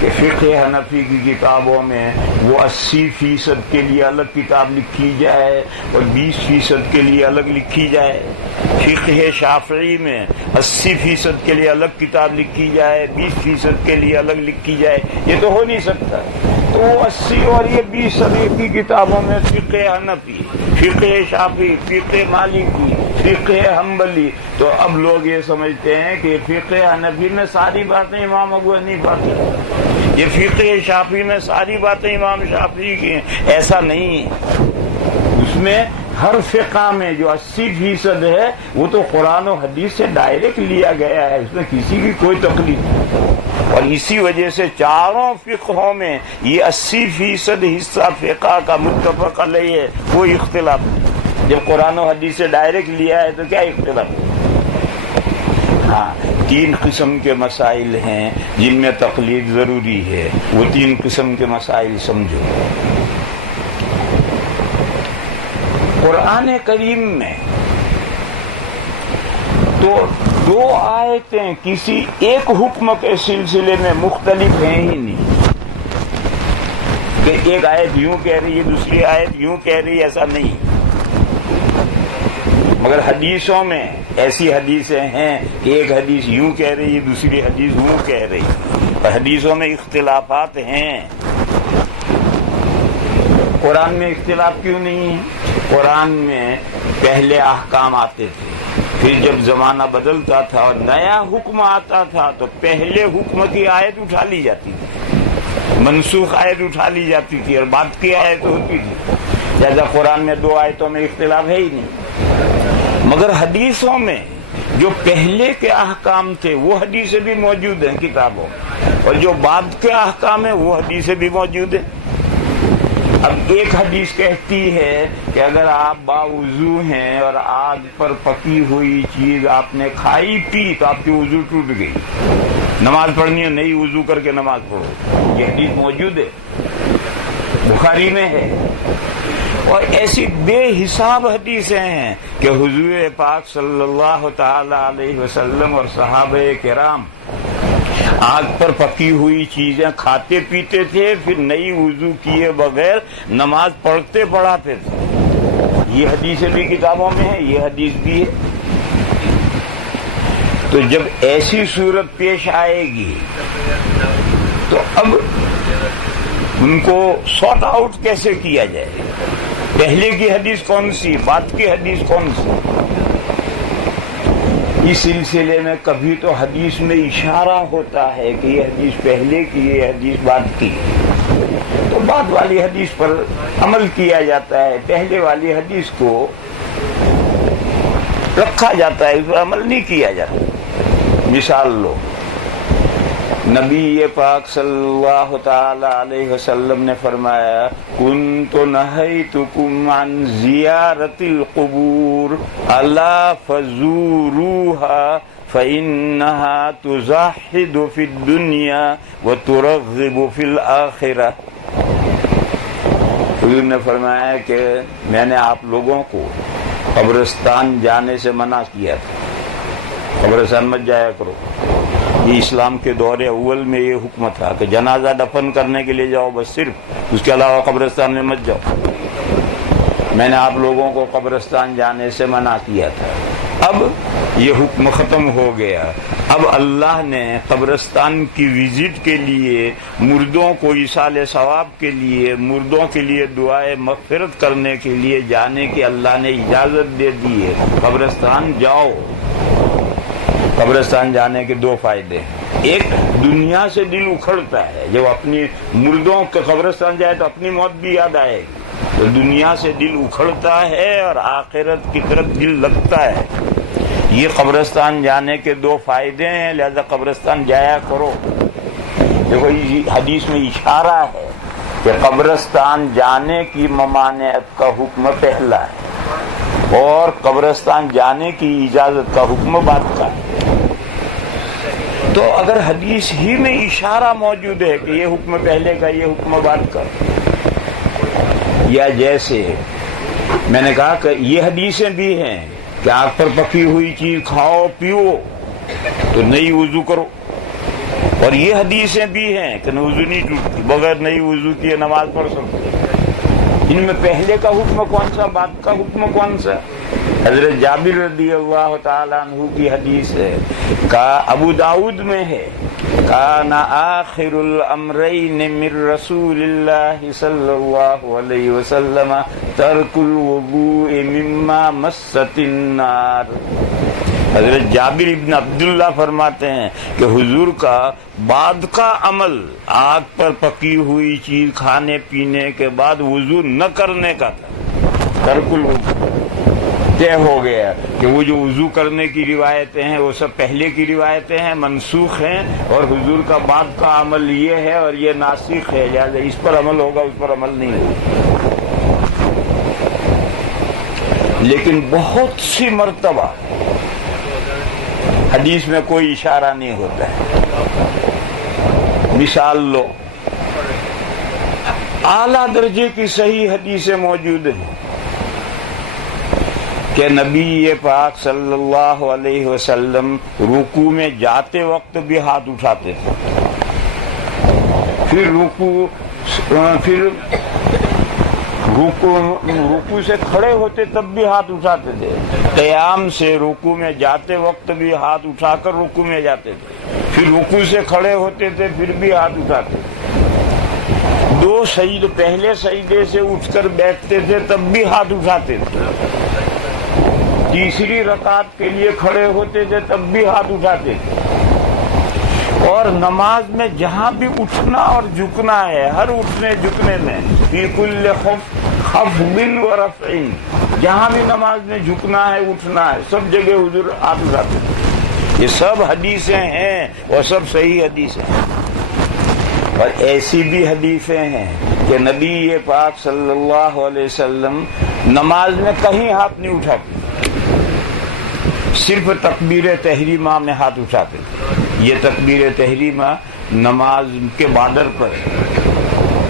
کہ فقہ حنفی کی کتابوں میں وہ 80% کے لیے الگ کتاب لکھی جائے اور 20% کے لیے الگ لکھی جائے، فقہ شافعی میں 80% کے لیے الگ کتاب لکھی جائے، 20% کے لیے الگ لکھی جائے، یہ تو ہو نہیں سکتا۔ تو 80 اور یہ 20 کی کتابوں میں فقہ حنفی، فقہ شافعی، فقہ مالکی، فقہ حنبلی، تو اب لوگ یہ سمجھتے ہیں کہ فقہ حنفی میں ساری باتیں امام ابو حنیفہ کی، یہ فقہ شافعی میں ساری باتیں امام شافعی کی ہیں۔ ایسا نہیں ہے، اس میں ہر فقہ میں جو 80% ہے وہ تو قرآن و حدیث سے ڈائریکٹ لیا گیا ہے، اس میں کسی کی کوئی تقلید نہیں، اور اسی وجہ سے چاروں فقہوں میں یہ 80% حصہ فقہ کا متفق علیہ ہے، کوئی اختلاف نہیں۔ جب قرآن و حدیث سے ڈائریکٹ لیا ہے تو کیا اختلاف ہے؟ ہاں، 3 قسم کے مسائل ہیں جن میں تقلید ضروری ہے، وہ 3 قسم کے مسائل سمجھو۔ قرآن کریم میں تو 2 آیتیں کسی ایک حکم کے سلسلے میں مختلف ہیں ہی نہیں، کہ ایک آیت یوں کہہ رہی ہے دوسری آیت یوں کہہ رہی ہے، ایسا نہیں۔ مگر حدیثوں میں ایسی حدیثیں ہیں کہ ایک حدیث یوں کہہ رہی ہے دوسری حدیث یوں کہہ رہی ہے، اور حدیثوں میں اختلافات ہیں۔ قرآن میں اختلاف کیوں نہیں ہے؟ قرآن میں پہلے احکام آتے تھے، پھر جب زمانہ بدلتا تھا اور نیا حکم آتا تھا تو پہلے حکم کی آیت اٹھا لی جاتی تھی، منسوخ آیت اٹھا لی جاتی تھی اور بعد کی آیت ہوتی تھی۔ لہذا قرآن میں 2 آیتوں میں اختلاف ہے ہی نہیں۔ مگر حدیثوں میں جو پہلے کے احکام تھے وہ حدیثیں بھی موجود ہیں کتابوں، اور جو بعد کے احکام ہیں وہ حدیثیں بھی موجود ہیں۔ اب ایک حدیث کہتی ہے کہ اگر آپ باوضو ہیں اور آگ پر پکی ہوئی چیز آپ نے کھائی پی تو آپ کی وضو ٹوٹ گئی، نماز پڑھنی ہے نئی وضو کر کے نماز پڑھو، یہ حدیث موجود ہے، بخاری میں ہے۔ اور ایسی بے حساب حدیثیں ہیں کہ حضور پاک صلی اللہ تعالی علیہ وسلم اور صحابہ کرام آگ پر پکی ہوئی چیزیں کھاتے پیتے تھے، پھر نئی وضو کیے بغیر نماز پڑھتے پڑھاتے تھے۔ یہ حدیثیں بھی کتابوں میں ہیں، یہ حدیث بھی ہے۔ تو جب ایسی صورت پیش آئے گی تو اب ان کو سارٹ آؤٹ کیسے کیا جائے؟ پہلے کی حدیث کون سی، بعد کی حدیث کون سی؟ اس سلسلے میں کبھی تو حدیث میں اشارہ ہوتا ہے کہ یہ حدیث پہلے کی، یہ حدیث بعد کی، تو بعد والی حدیث پر عمل کیا جاتا ہے، پہلے والی حدیث کو رکھا جاتا ہے، اس پر عمل نہیں کیا جاتا۔ مثال لو، نبی پاک صلی اللہ تعالی علیہ وسلم نے فرمایا کنت نہیتکم عن زیارت القبور الا فزوروها فانها تزاحد فی الدنیا وترغب فی الآخرہ۔ حضور نے فرمایا کہ میں نے آپ لوگوں کو قبرستان جانے سے منع کیا تھا، قبرستان مت جایا کرو۔ یہ اسلام کے دور اول میں یہ حکم تھا کہ جنازہ دفن کرنے کے لیے جاؤ بس، صرف اس کے علاوہ قبرستان میں مت جاؤ۔ میں نے آپ لوگوں کو قبرستان جانے سے منع کیا تھا، اب یہ حکم ختم ہو گیا۔ اب اللہ نے قبرستان کی وزٹ کے لیے، مردوں کو ایصال ثواب کے لیے، مردوں کے لیے دعائے مغفرت کرنے کے لیے جانے کی اللہ نے اجازت دے دی ہے، قبرستان جاؤ۔ قبرستان جانے کے 2 فائدے ہیں، ایک دنیا سے دل اکھڑتا ہے، جب اپنی مردوں کے قبرستان جائے تو اپنی موت بھی یاد آئے گی، تو دنیا سے دل اکھڑتا ہے اور آخرت کی طرف دل لگتا ہے۔ یہ قبرستان جانے کے 2 فائدے ہیں، لہذا قبرستان جایا کرو۔ دیکھو حدیث میں اشارہ ہے کہ قبرستان جانے کی ممانعت کا حکم پہلا ہے اور قبرستان جانے کی اجازت کا حکم بعد کا ہے۔ تو اگر حدیث ہی میں اشارہ موجود ہے کہ یہ حکم پہلے کا یہ حکم بعد کا، یا جیسے میں نے کہا کہ یہ حدیثیں بھی ہیں کہ آگ پر پکی ہوئی چیز کھاؤ پیو تو نئی وضو کرو، اور یہ حدیثیں بھی ہیں کہ وضو نہیں ٹوٹتی، بغیر نئی وضو کیے نماز پڑھ سکتے۔ ان میں پہلے کا حکم کون سا، بعد کا حکم کون سا؟ حضرت جابر رضی اللہ تعالیٰ عنہ کی حدیث ہے کہ ابو داؤد میں ہے، کان آخر الامرین من رسول اللہ صلی اللہ علیہ وسلم ترک الوضوء مما مست النار۔ حضرت جابر ابن عبداللہ فرماتے ہیں کہ حضور کا بعد کا عمل آگ پر پکی ہوئی چیز کھانے پینے کے بعد وضو نہ کرنے کا تھا، ترک الوضوء۔ طے ہو گیا کہ وہ جو وضو کرنے کی روایتیں ہیں وہ سب پہلے کی روایتیں ہیں، منسوخ ہیں، اور حضور کا بعد کا عمل یہ ہے اور یہ ناسخ ہے، لہٰذا اس پر عمل ہوگا اس پر عمل نہیں ہوگا۔ لیکن بہت سی مرتبہ حدیث میں کوئی اشارہ نہیں ہوتا ہے۔ مثال لو، اعلیٰ درجے کی صحیح حدیثیں موجود ہیں کہ نبی پاک صلی اللہ علیہ وسلم رکوع میں جاتے وقت بھی ہاتھ اٹھاتے تھے، پھر رکوع سے کھڑے ہوتے تب بھی ہاتھ اٹھاتے تھے، قیام سے رکوع میں جاتے وقت بھی ہاتھ اٹھا کر رکوع میں جاتے تھے، پھر رکوع سے کھڑے ہوتے تھے پھر بھی ہاتھ اٹھاتے تھے، دو سجدے پہلے سجدے سے اٹھ کر بیٹھتے تھے تب بھی ہاتھ اٹھاتے تھے، تیسری رکعت کے لیے کھڑے ہوتے تھے تب بھی ہاتھ اٹھاتے تھے، اور نماز میں جہاں بھی اٹھنا اور جھکنا ہے، ہر اٹھنے جھکنے میں فی کل خفض و رفع، جہاں بھی نماز میں جھکنا ہے اٹھنا ہے سب جگہ حضور ہاتھ اٹھاتے تھے۔ یہ سب حدیثیں ہیں اور سب صحیح حدیثیں ہیں، اور ایسی بھی حدیثیں ہیں کہ نبی پاک صلی اللہ علیہ وسلم نماز میں کہیں ہاتھ نہیں اٹھاتے، صرف تکبیر تحریمہ میں ہاتھ اٹھاتے تھے۔ یہ تکبیر تحریمہ نماز کے بارڈر پر ہے،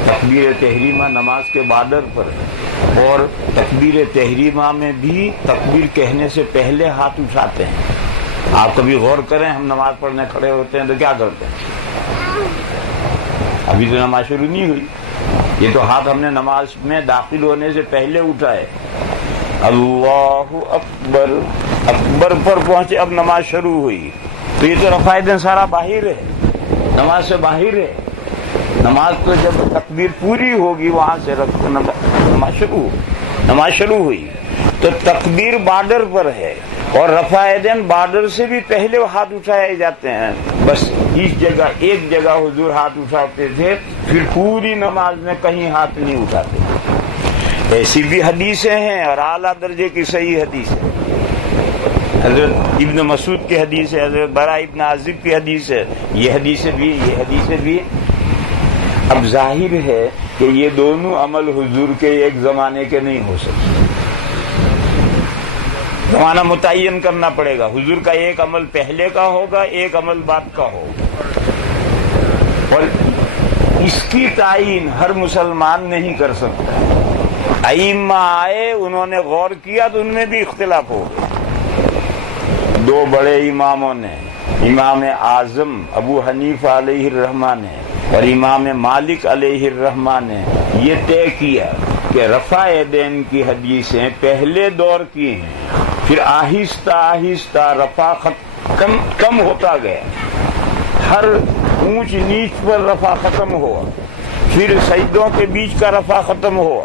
تکبیر تحریمہ نماز کے بارڈر پر ہے، اور تکبیر تحریمہ میں بھی تکبیر کہنے سے پہلے ہاتھ اٹھاتے ہیں۔ آپ کبھی غور کریں، ہم نماز پڑھنے کھڑے ہوتے ہیں تو کیا کرتے ہیں؟ ابھی تو نماز شروع نہیں ہوئی، یہ تو ہاتھ ہم نے نماز میں داخل ہونے سے پہلے اٹھائے، اللہ اکبر، اکبر پر پہنچے اب نماز شروع ہوئی، تو یہ تو رفع دین سارا باہر ہے، نماز سے باہر ہے۔ نماز تو جب تکبیر پوری ہوگی وہاں سے نماز شروع ہوئی، تو تکبیر بارڈر پر ہے اور رفع دین بارڈر سے بھی پہلے ہاتھ اٹھائے جاتے ہیں۔ بس اس جگہ ایک جگہ حضور ہاتھ اٹھاتے تھے، پھر پوری نماز میں کہیں ہاتھ نہیں اٹھاتے۔ ایسی بھی حدیثیں ہیں اور اعلیٰ درجے کی صحیح حدیث ہے۔ حضرت ابن مسعود کی حدیث ہے، حضرت براء ابن عازب کی حدیث ہے، یہ حدیثیں بھی۔ اب ظاہر ہے کہ یہ دونوں عمل حضور کے ایک زمانے کے نہیں ہو سکتے، زمانہ متعین کرنا پڑے گا۔ حضور کا ایک عمل پہلے کا ہوگا، ایک عمل بعد کا ہوگا، اور اس کی تعین ہر مسلمان نہیں کر سکتا۔ ائمہ آئے، انہوں نے غور کیا تو ان میں بھی اختلاف ہو گیا۔ دو بڑے اماموں نے، امام اعظم ابو حنیفہ علیہ الرحمہ نے اور امام مالک علیہ الرحمہ نے یہ طے کیا کہ رفع دین کی حدیثیں پہلے دور کی ہیں، پھر آہستہ آہستہ رفع کم ہوتا گیا، ہر اونچ نیچ پر رفع ختم ہوا، پھر سجدوں کے بیچ کا رفع ختم ہوا،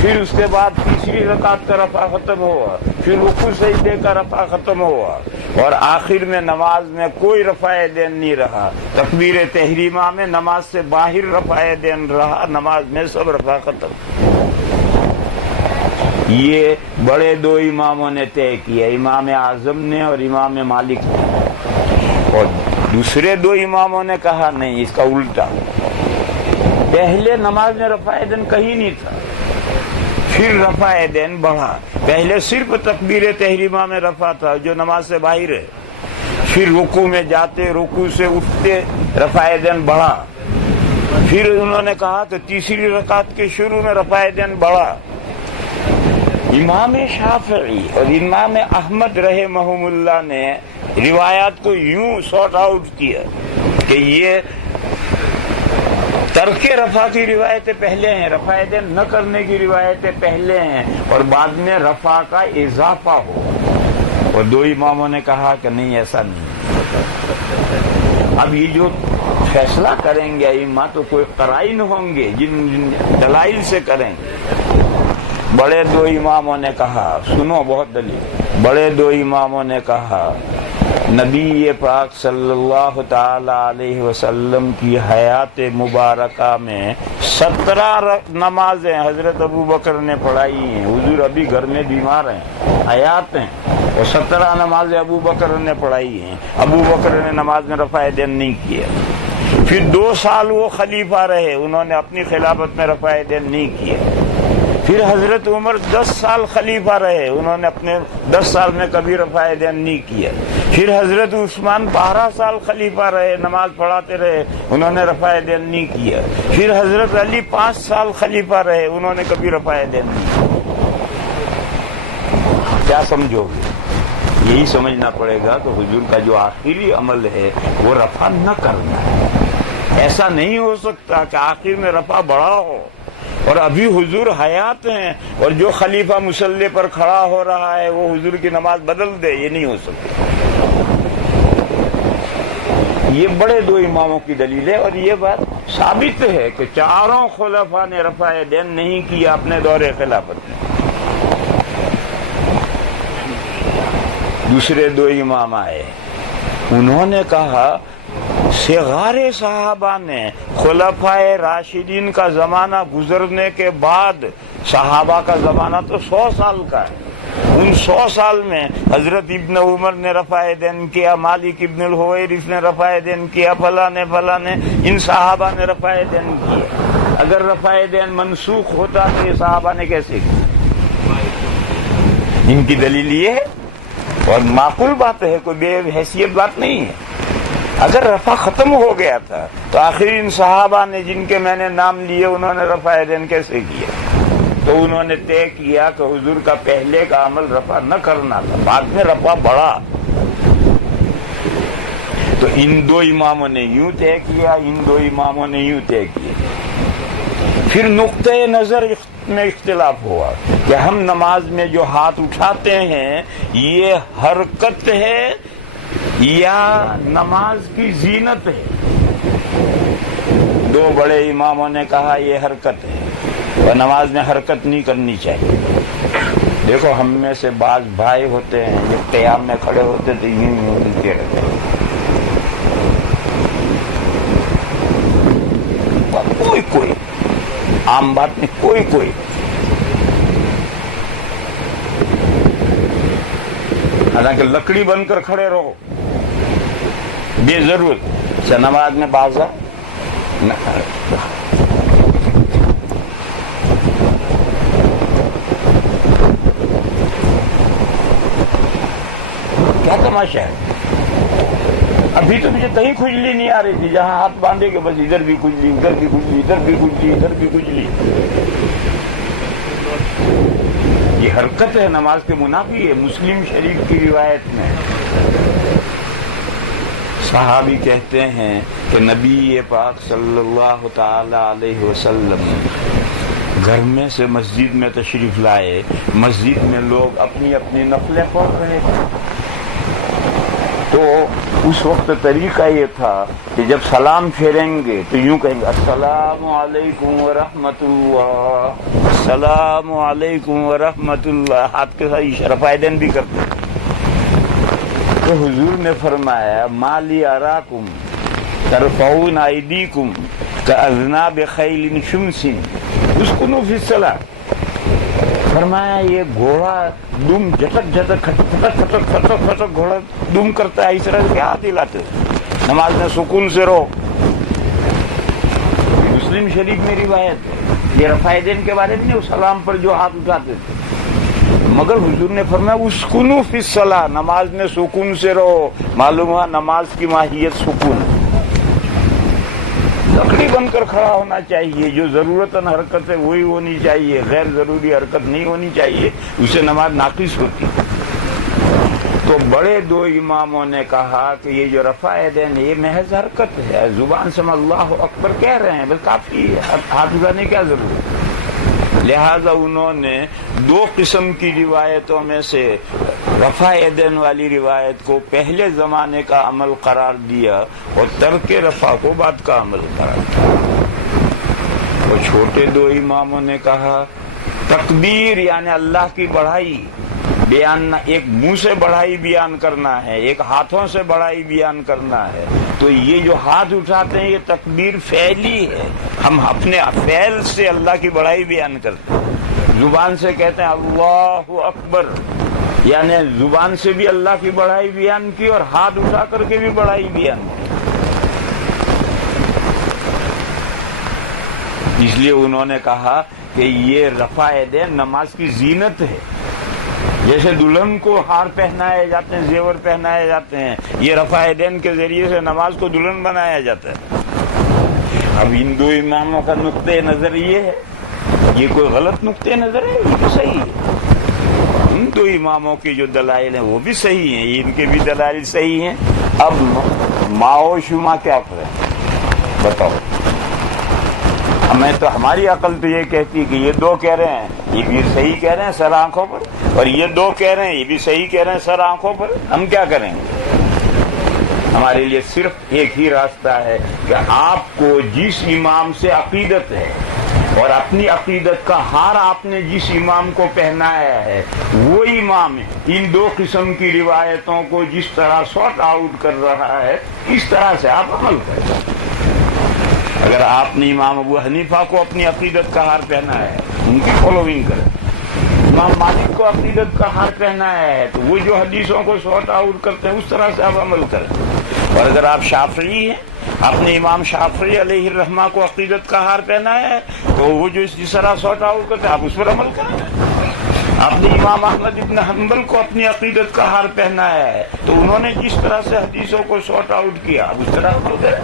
پھر اس کے بعد تیسری رکعت کا رفع ختم ہوا، پھر رکوع سجدے کا رفع ختم ہوا، اور آخر میں نماز میں کوئی رفع دین نہیں رہا۔ تکبیر تحریمہ میں نماز سے باہر رفع دین رہا، نماز میں سب رفع ختم۔ یہ بڑے دو اماموں نے طے کیا، امام اعظم نے اور امام مالک نے، اور دوسرے دو اماموں نے کہا نہیں، اس کا الٹا، پہلے نماز میں رفع یدین کہیں نہیں تھا، پھر رفع یدین بڑھا. پہلے صرف تکبیر تحریمہ میں رفع تھا جو نماز سے باہر ہے، پھر رکوع میں جاتے رکوع سے اٹھتے رفع یدین بڑھا. پھر انہوں نے کہا کہ تیسری رکعت کے شروع میں رفع یدین بڑھا. امام شافعی اور امام احمد رحمہم اللہ نے روایات کو یوں سارٹ آؤٹ کیا کہ یہ ترک رفع کی روایتیں پہلے ہیں، رفع یدین نہ کرنے کی روایتیں پہلے ہیں، اور بعد میں رفع کا اضافہ ہو. اور دو اماموں نے کہا کہ نہیں، ایسا نہیں. اب یہ جو فیصلہ کریں گے ائمہ تو کوئی قرائن ہوں گے جن دلائل سے کریں گے. بڑے دو اماموں نے کہا، سنو بہت دلیل. بڑے دو اماموں نے کہا نبی پاک صلی اللہ تعالی علیہ وسلم کی حیات مبارکہ میں 17 نمازیں حضرت ابو بکر نے پڑھائی ہیں. حضور ابھی گھر میں بیمار ہیں، حیات ہیں، اور 17 نمازیں ابو بکر نے پڑھائی ہیں. ابو بکر نے نماز میں رفع یدین نہیں کیا. پھر 2 سال وہ خلیفہ رہے، انہوں نے اپنی خلافت میں رفع یدین نہیں کیا. پھر حضرت عمر 10 سال خلیفہ رہے، انہوں نے اپنے 10 سال میں کبھی رفع یدین نہیں کیا. پھر حضرت عثمان 12 سال خلیفہ رہے، نماز پڑھاتے رہے، انہوں نے رفع یدین نہیں کیا. پھر حضرت علی 5 سال خلیفہ رہے، انہوں نے کبھی رفع یدین نہیں کیا. کیا سمجھو گے؟ یہی سمجھنا پڑے گا کہ حضور کا جو آخری عمل ہے وہ رفع نہ کرنا ہے. ایسا نہیں ہو سکتا کہ آخر میں رفع بڑھا ہو اور ابھی حضور حیات ہیں اور جو خلیفہ مصلی پر کھڑا ہو رہا ہے وہ حضور کی نماز بدل دے. یہ نہیں ہو سکتا. یہ بڑے دو اماموں کی دلیل ہے، اور یہ بات ثابت ہے کہ چاروں خلفاء نے رفع یدین نہیں کیا اپنے دور خلافت میں. دوسرے دو امام آئے، انہوں نے کہا صغار صحابہ نے خلفائے راشدین کا زمانہ گزرنے کے بعد، صحابہ کا زمانہ تو 100 سال کا ہے، ان 100 سال میں حضرت ابن عمر نے رفع یدین کیا، مالک ابن الحویرث نے رفع یدین کیا، فلاں نے ان صحابہ نے رفع یدین کیا. اگر رفع یدین منسوخ ہوتا تو یہ صحابہ نے کیسے کیا؟ ان کی دلیل یہ ہے، اور معقول بات ہے، کوئی بے حیثیت بات نہیں ہے. اگر رفع ختم ہو گیا تھا تو آخر ان صحابہ نے جن کے میں نے نام لیے انہوں نے رفع یدین کیسے کیا؟ تو انہوں نے طے کیا کہ حضور کا پہلے کا عمل رفع نہ کرنا تھا، بعد میں رفع بڑھا. تو ان دو اماموں نے یوں طے کیا، ان دو اماموں نے یوں طے کیا. پھر نقطۂ نظر میں اختلاف ہوا کہ ہم نماز میں جو ہاتھ اٹھاتے ہیں یہ حرکت ہے یا نماز کی زینت ہے. دو بڑے اماموں نے کہا یہ حرکت ہے اور نماز میں حرکت نہیں کرنی چاہیے. دیکھو ہم میں سے بعض بھائی ہوتے ہیں جب قیام میں کھڑے ہوتے تو یوں ہلتے رہتے ہیں. کوئی عام بات نہیں، کوئی حالانکہ لکڑی بن کر کھڑے رہو بے ضرورت سے نماز میں بازا نہ کرے. کیا تماشا ہے؟ ابھی تو مجھے کہیں کھجلی نہیں آ رہی تھی، جہاں ہاتھ باندھے کہ بس ادھر بھی کھجلی، ادھر بھی کھجلی، ادھر بھی کھجلی، ادھر بھی کھجلی. یہ حرکت ہے، نماز کے منافی ہے. مسلم شریف کی روایت میں صحابی کہتے ہیں کہ نبی پاک صلی اللہ تعالی علیہ وسلم گھر میں سے مسجد میں تشریف لائے. مسجد میں لوگ اپنی اپنی نفلیں پڑھ رہے تھے. تو اس وقت طریقہ یہ تھا کہ جب سلام پھیریں گے تو یوں کہیں گے السلام علیکم ورحمۃ اللہ، السلام علیکم ورحمۃ اللہ، ہاتھ کے ساتھ رفع یدین بھی کرتے. تو حضور نے فرمایا ما لی اراکم ترفعون ایدیکم کاذناب خیل شمس اسکنوا فی الصلاۃ. فرمایا یہ گھوڑا دم جھٹک جھٹک کھٹک کھٹک کھٹک کھٹک گھوڑا دم کرتا ہے، اس طرح سے ہاتھ ہلاتے، نماز میں سکون سے رہو. مسلم شریف میں روایت ہے، یہ رفع یدین کے بارے میں نہیں، سلام پر جو ہاتھ اٹھاتے تھے، مگر حضور نے فرمایا اسکنوا فی الصلاۃ، نماز میں سکون سے رہو. معلوم ہوا نماز کی ماہیت سکون ہے. لکڑی بن کر کھڑا ہونا چاہیے، جو ضرورتاً حرکت ہے وہی ہونی چاہیے، غیر ضروری حرکت نہیں ہونی چاہیے، اسے نماز ناقص ہوتی. تو بڑے دو اماموں نے کہا کہ یہ جو رفع یدین یہ محض حرکت ہے، زبان سے ہم اللہ اکبر کہہ رہے ہیں، بس کافی ہے، ہاتھ اٹھانے کی کیا ضرورت ہے. لہذا انہوں نے دو قسم کی روایتوں میں سے رفع یدین والی روایت کو پہلے زمانے کا عمل قرار دیا اور ترک رفع کو بعد کا عمل قرار دیا. اور چھوٹے دو اماموں نے کہا تکبیر یعنی اللہ کی بڑائی بیان، ایک منہ سے بڑائی بیان کرنا ہے، ایک ہاتھوں سے بڑائی بیان کرنا ہے. تو یہ جو ہاتھ اٹھاتے ہیں یہ تکبیر فعلی ہے، ہم اپنے فعل سے اللہ کی بڑائی بیان کرتے ہیں. زبان سے کہتے ہیں اللہ اکبر، یعنی زبان سے بھی اللہ کی بڑائی بیان کی اور ہاتھ اٹھا کر کے بھی بڑائی بیان کی. اس لیے انہوں نے کہا کہ یہ رفع یدین نماز کی زینت ہے. جیسے دلہن کو ہار پہنائے جاتے ہیں، زیور پہنائے جاتے ہیں، یہ رفع یدین کے ذریعے سے نماز کو دلہن بنایا جاتا ہے. اب ان دو اماموں کا نقطۂ نظر یہ ہے، یہ کوئی غلط نقطۂ نظر ہے، یہ بھی صحیح ہے. ان دو اماموں کی جو دلائل ہیں وہ بھی صحیح ہیں، ان کے بھی دلائل صحیح ہیں. اب ماؤ شما کیا کریں بتاؤ. ہماری عقل تو یہ کہتی ہے کہ یہ دو کہہ رہے ہیں یہ بھی صحیح کہہ رہے ہیں سر آنکھوں پر، اور یہ دو کہہ رہے ہیں یہ بھی صحیح کہہ رہے ہیں سر آنکھوں پر. ہم کیا کریں گے؟ ہمارے لیے صرف ایک ہی راستہ ہے کہ آپ کو جس امام سے عقیدت ہے اور اپنی عقیدت کا ہار آپ نے جس امام کو پہنایا ہے وہ امام ان دو قسم کی روایتوں کو جس طرح سارٹ آؤٹ کر رہا ہے اس طرح سے آپ عمل کریں. اگر آپ نے امام ابو حنیفہ کو اپنی عقیدت کا ہار پہنایا ہے ان کی فالوئنگ کریں. امام مالک کو عقیدت کا ہار پہنایا ہے تو وہ جو حدیثوں کو سارٹ آؤٹ کرتے ہیں اس طرح سے آپ عمل کریں. اور اگر آپ شافعی ہیں، آپ نے امام شافعی علیہ الرحمہ کو عقیدت کا ہار پہنایا ہے تو وہ جو جس طرح سارٹ آؤٹ کرتے ہیں آپ اس پر عمل کریں. آپ نے امام احمد ابن حنبل کو اپنی عقیدت کا ہار پہنایا ہے تو انہوں نے جس طرح سے حدیثوں کو سارٹ آؤٹ کیا آپ اس طرح عمل کریں.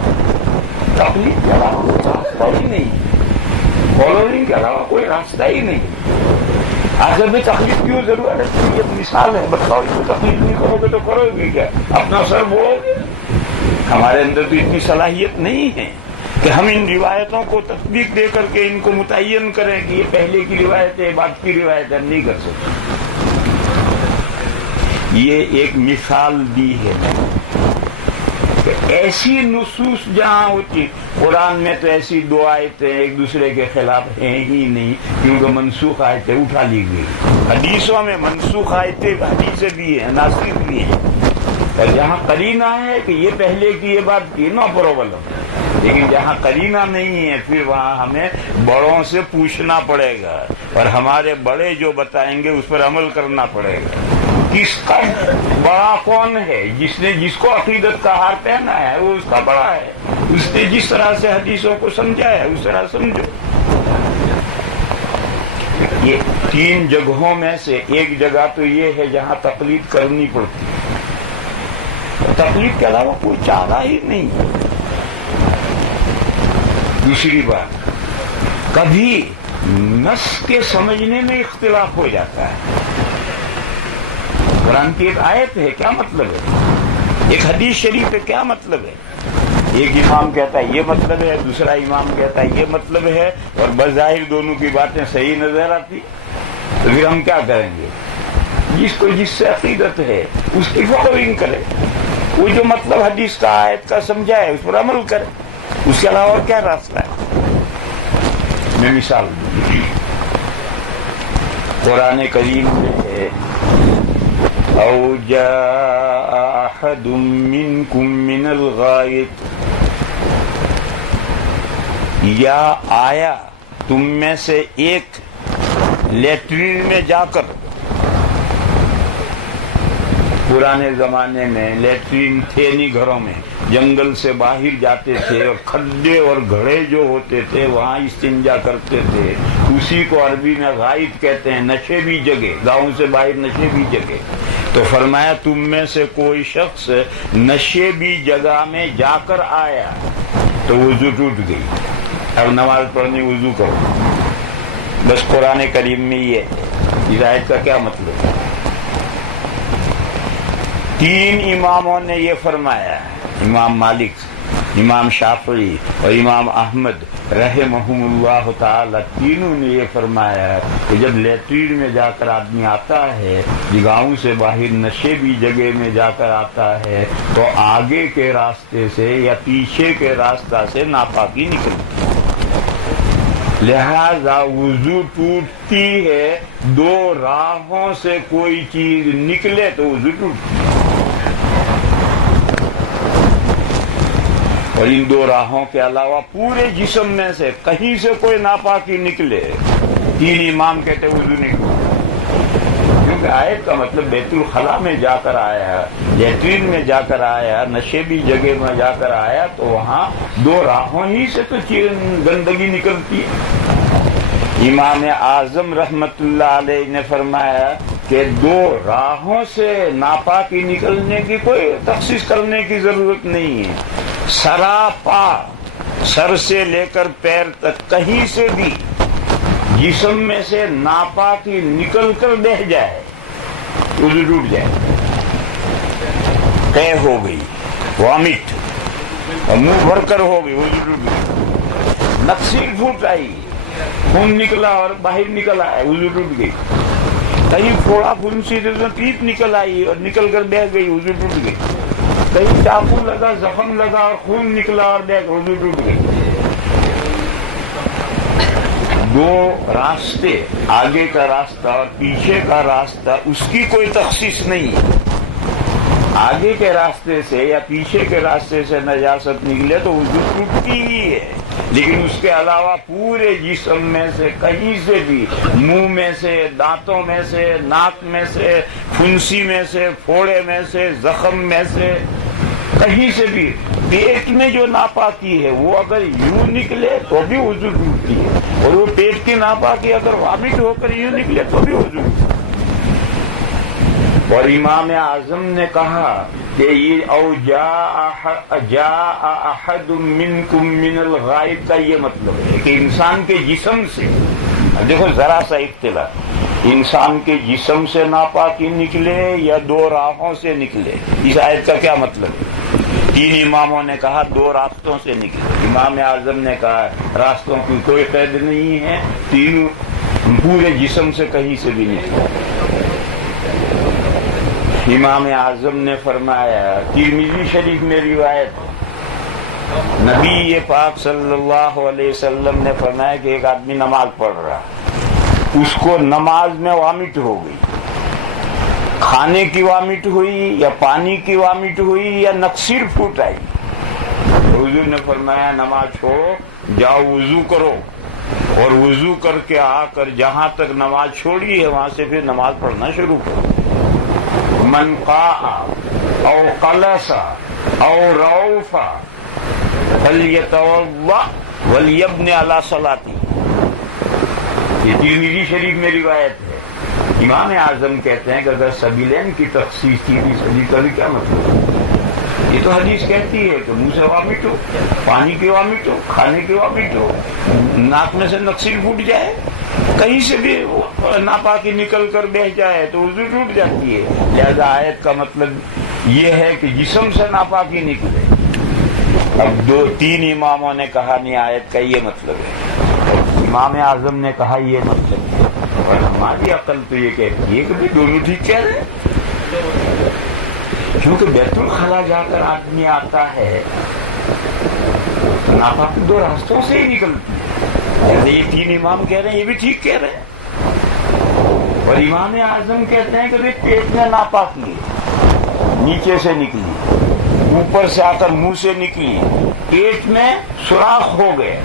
تقلید کے علاوہ راستہ ہی نہیں، فالوئنگ کے علاوہ کوئی راستہ ہی نہیں. آخر میں تقلید کیوں ضرورت ہے؟ یہ مثال ہے، بتاؤ اس کو تقلید نہیں کرو گے تو کرو گے کیا؟ اپنا سر بولو گے؟ ہمارے اندر تو اتنی صلاحیت نہیں ہے کہ ہم ان روایتوں کو تطبیق دے کر کے ان کو متعین کریں کہ یہ پہلے کی روایت ہے بعد کی روایت ہے. نہیں کر سکتے. یہ ایک مثال دی ہے کہ ایسی نصوص جہاں ہوتی، قرآن میں تو ایسی دو آیتیں ایک دوسرے کے خلاف ہیں ہی نہیں کیونکہ منسوخ آیتیں اٹھا لی گئی. حدیثوں میں منسوخ آیتیں حدیثیں بھی ہیں، ناسخ بھی ہیں. اور جہاں قرینہ ہے کہ یہ پہلے کی یہ بات کی نو پرابلم، لیکن جہاں قرینہ نہیں ہے پھر وہاں ہمیں بڑوں سے پوچھنا پڑے گا اور ہمارے بڑے جو بتائیں گے اس پر عمل کرنا پڑے گا. کس کا بڑا کون ہے؟ جس کو عقیدت کا ہار پہنا ہے وہ اس کا بڑا ہے. اس نے جس طرح سے حدیثوں کو سمجھا ہے اس طرح سمجھو. یہ تین جگہوں میں سے ایک جگہ تو یہ ہے جہاں تقلید کرنی پڑتی ہے. تقلید کے علاوہ کوئی چارہ ہی نہیں. دوسری بات، کبھی نص کے سمجھنے میں اختلاف ہو جاتا ہے. قرآن کی ایک آیت ہے کیا مطلب ہے، ایک حدیث شریف ہے کیا مطلب ہے. ایک امام کہتا ہے یہ مطلب ہے، دوسرا امام کہتا ہے یہ مطلب ہے، اور بظاہر دونوں کی باتیں صحیح نظر آتی. تو پھر ہم کیا کریں گے؟ جس کو جس سے عقیدت ہے اس کی فالوئنگ کرے، وہ جو مطلب حدیث کا آیت کا سمجھا ہے اس پر عمل کرے. اس کے علاوہ کیا راستہ ہے؟ میں مثال دوں. قرآن کریم میں ہے او جاء احد منکم من الغائط، یا آیا تم میں سے ایک لیٹرین میں جا کر پرانے زمانے میں لیٹرین تھے نہیں گھروں میں، جنگل سے باہر جاتے تھے اور کھڈے اور گھڑے جو ہوتے تھے وہاں استنجا کرتے تھے. اسی کو عربی میں غائط کہتے ہیں، نشیبی جگہ، گاؤں سے باہر نشیبی جگہ. تو فرمایا تم میں سے کوئی شخص نشیبی جگہ میں جا کر آیا تو وضو ٹوٹ گئی، اب نماز پڑھنی وضو کرو. بس قرآن کریم میں یہ اس آیت کا کیا مطلب ہے؟ 3 اماموں نے یہ فرمایا، امام مالک، امام شافعی اور امام احمد رحمہم اللہ تعالی، تینوں نے یہ فرمایا کہ جب لیٹرین میں جا کر آدمی آتا ہے، گاؤں سے باہر نشیبی جگہ میں جا کر آتا ہے تو آگے کے راستے سے یا پیچھے کے راستہ سے ناپاکی نکلتی ہے. لہذا وضو ٹوٹتی ہے 2 راہوں سے کوئی چیز نکلے تو وضو ٹوٹتی ہے، اور ان 2 راہوں کے علاوہ پورے جسم میں سے کہیں سے کوئی ناپاکی نکلے 3 امام کہتے وضو نہیں ٹوٹتا. کیونکہ آیت کا مطلب بیت الخلاء میں جا کر آیا، لیٹرین میں جا کر آیا، نشیبی جگہ میں جا کر آیا تو وہاں 2 راہوں ہی سے تو گندگی نکلتی ہے. امام اعظم رحمت اللہ علیہ نے فرمایا کہ 2 راہوں سے ناپاکی نکلنے کی کوئی تخصیص کرنے کی ضرورت نہیں ہے. سراپا، سر سے لے کر پیر تک کہیں سے بھی جسم میں سے ناپاکی نکل کر بہ جائے وضو ٹوٹ جائے. قے ہو گئی، وامٹ اور منہ بھر کر ہو گئی وضو ٹوٹ گئی. نقصیر پھوٹ آئی، خون نکلا اور باہر نکل آیا وضو ٹوٹ گئی. کہیں پھوڑا پھنسی پیپ نکل آئی اور نکل کر بہ گئی وضو ٹوٹ گئی. کہیں چاقو لگا، زخم لگا اور خون نکلا اور بہ وضو ٹوٹ گئی. 2 راستے، آگے کا راستہ اور پیچھے کا راستہ، اس کی کوئی تخصیص نہیں ہے. آگے کے راستے سے یا پیچھے کے راستے سے نجاست نکلے تو وضو ٹوٹتی ہی ہے، لیکن اس کے علاوہ پورے جسم میں سے کہیں سے بھی، منہ میں سے، دانتوں میں سے، ناک میں سے، پھنسی میں سے، پھوڑے میں سے، زخم میں سے، کہیں سے بھی پیٹ میں جو ناپاکی ہے وہ اگر یوں نکلے تو بھی وضو ٹوٹتی ہے، اور وہ پیٹ کی ناپاکی اگر وامٹ ہو کر یوں نکلے تو بھی وضو ٹوٹتی ہے. اور امام اعظم نے کہا کہ یہ او جاء احد منکم من الغائط کا یہ مطلب ہے کہ انسان کے جسم سے، دیکھو ذرا سا اختلاف، انسان کے جسم سے ناپاکی نکلے یا 2 راہوں سے نکلے، اس آیت کا کیا مطلب ہے؟ 3 اماموں نے کہا 2 راستوں سے نکلے. امام اعظم نے کہا راستوں کی کوئی قید نہیں ہے، 3 پورے جسم سے کہیں سے بھی نکلے. امام اعظم نے فرمایا، ترمذی شریف میں روایت ہے، نبی پاک صلی اللہ علیہ وسلم نے فرمایا کہ ایک آدمی نماز پڑھ رہا، اس کو نماز میں وامٹ ہو گئی، کھانے کی وامٹ ہوئی یا پانی کی وامٹ ہوئی یا نقصیر پھوٹ آئی. حضور نے فرمایا نماز چھوڑو، جاؤ وضو کرو، اور وضو کر کے آ کر جہاں تک نماز چھوڑی ہے وہاں سے پھر نماز پڑھنا شروع کرو. من قاء او قلص او روف فلیتوضأ ولیبن علی صلاتی. یہ ترمذی شریف میں روایت ہے. امام اعظم کہتے ہیں کہ اگر سبیلین کی تخصیص تھی سبیل کا بھی کیا مطلب ہے؟ یہ تو حدیث کہتی ہے کہ منہ سے وامٹ ہو، پانی کی وامٹ ہو، کھانے کی وامٹ ہو، ناک میں سے نقصیر پھوٹ جائے، کہیں سے بھی ناپاکی نکل کر بہ جائے تو وضو ٹوٹ جاتی ہے. لہذا آیت کا مطلب یہ ہے کہ جسم سے ناپاکی نکلے. اب 2-3 اماموں نے کہا نہیں آیت کا یہ مطلب ہے، امام اعظم نے کہا یہ مطلب ہے، اور ہماری عقل تو یہ کہتی ہے کہ بھی دونوں ٹھیک کہہ رہے ہیں. کیونکہ بیت الخلاء جا کر آدمی آتا ہے ناپاکی 2 راستوں سے ہی نکلتی ہے. یہ 3 امام کہہ رہے ہیں، یہ بھی ٹھیک کہہ رہے ہیں. اور امام اعظم کہتے ہیں کہ پیٹ میں ناپاکی نیچے سے نکلی، اوپر سے آ کر منہ سے نکلی، پیٹ میں سوراخ ہو گئے،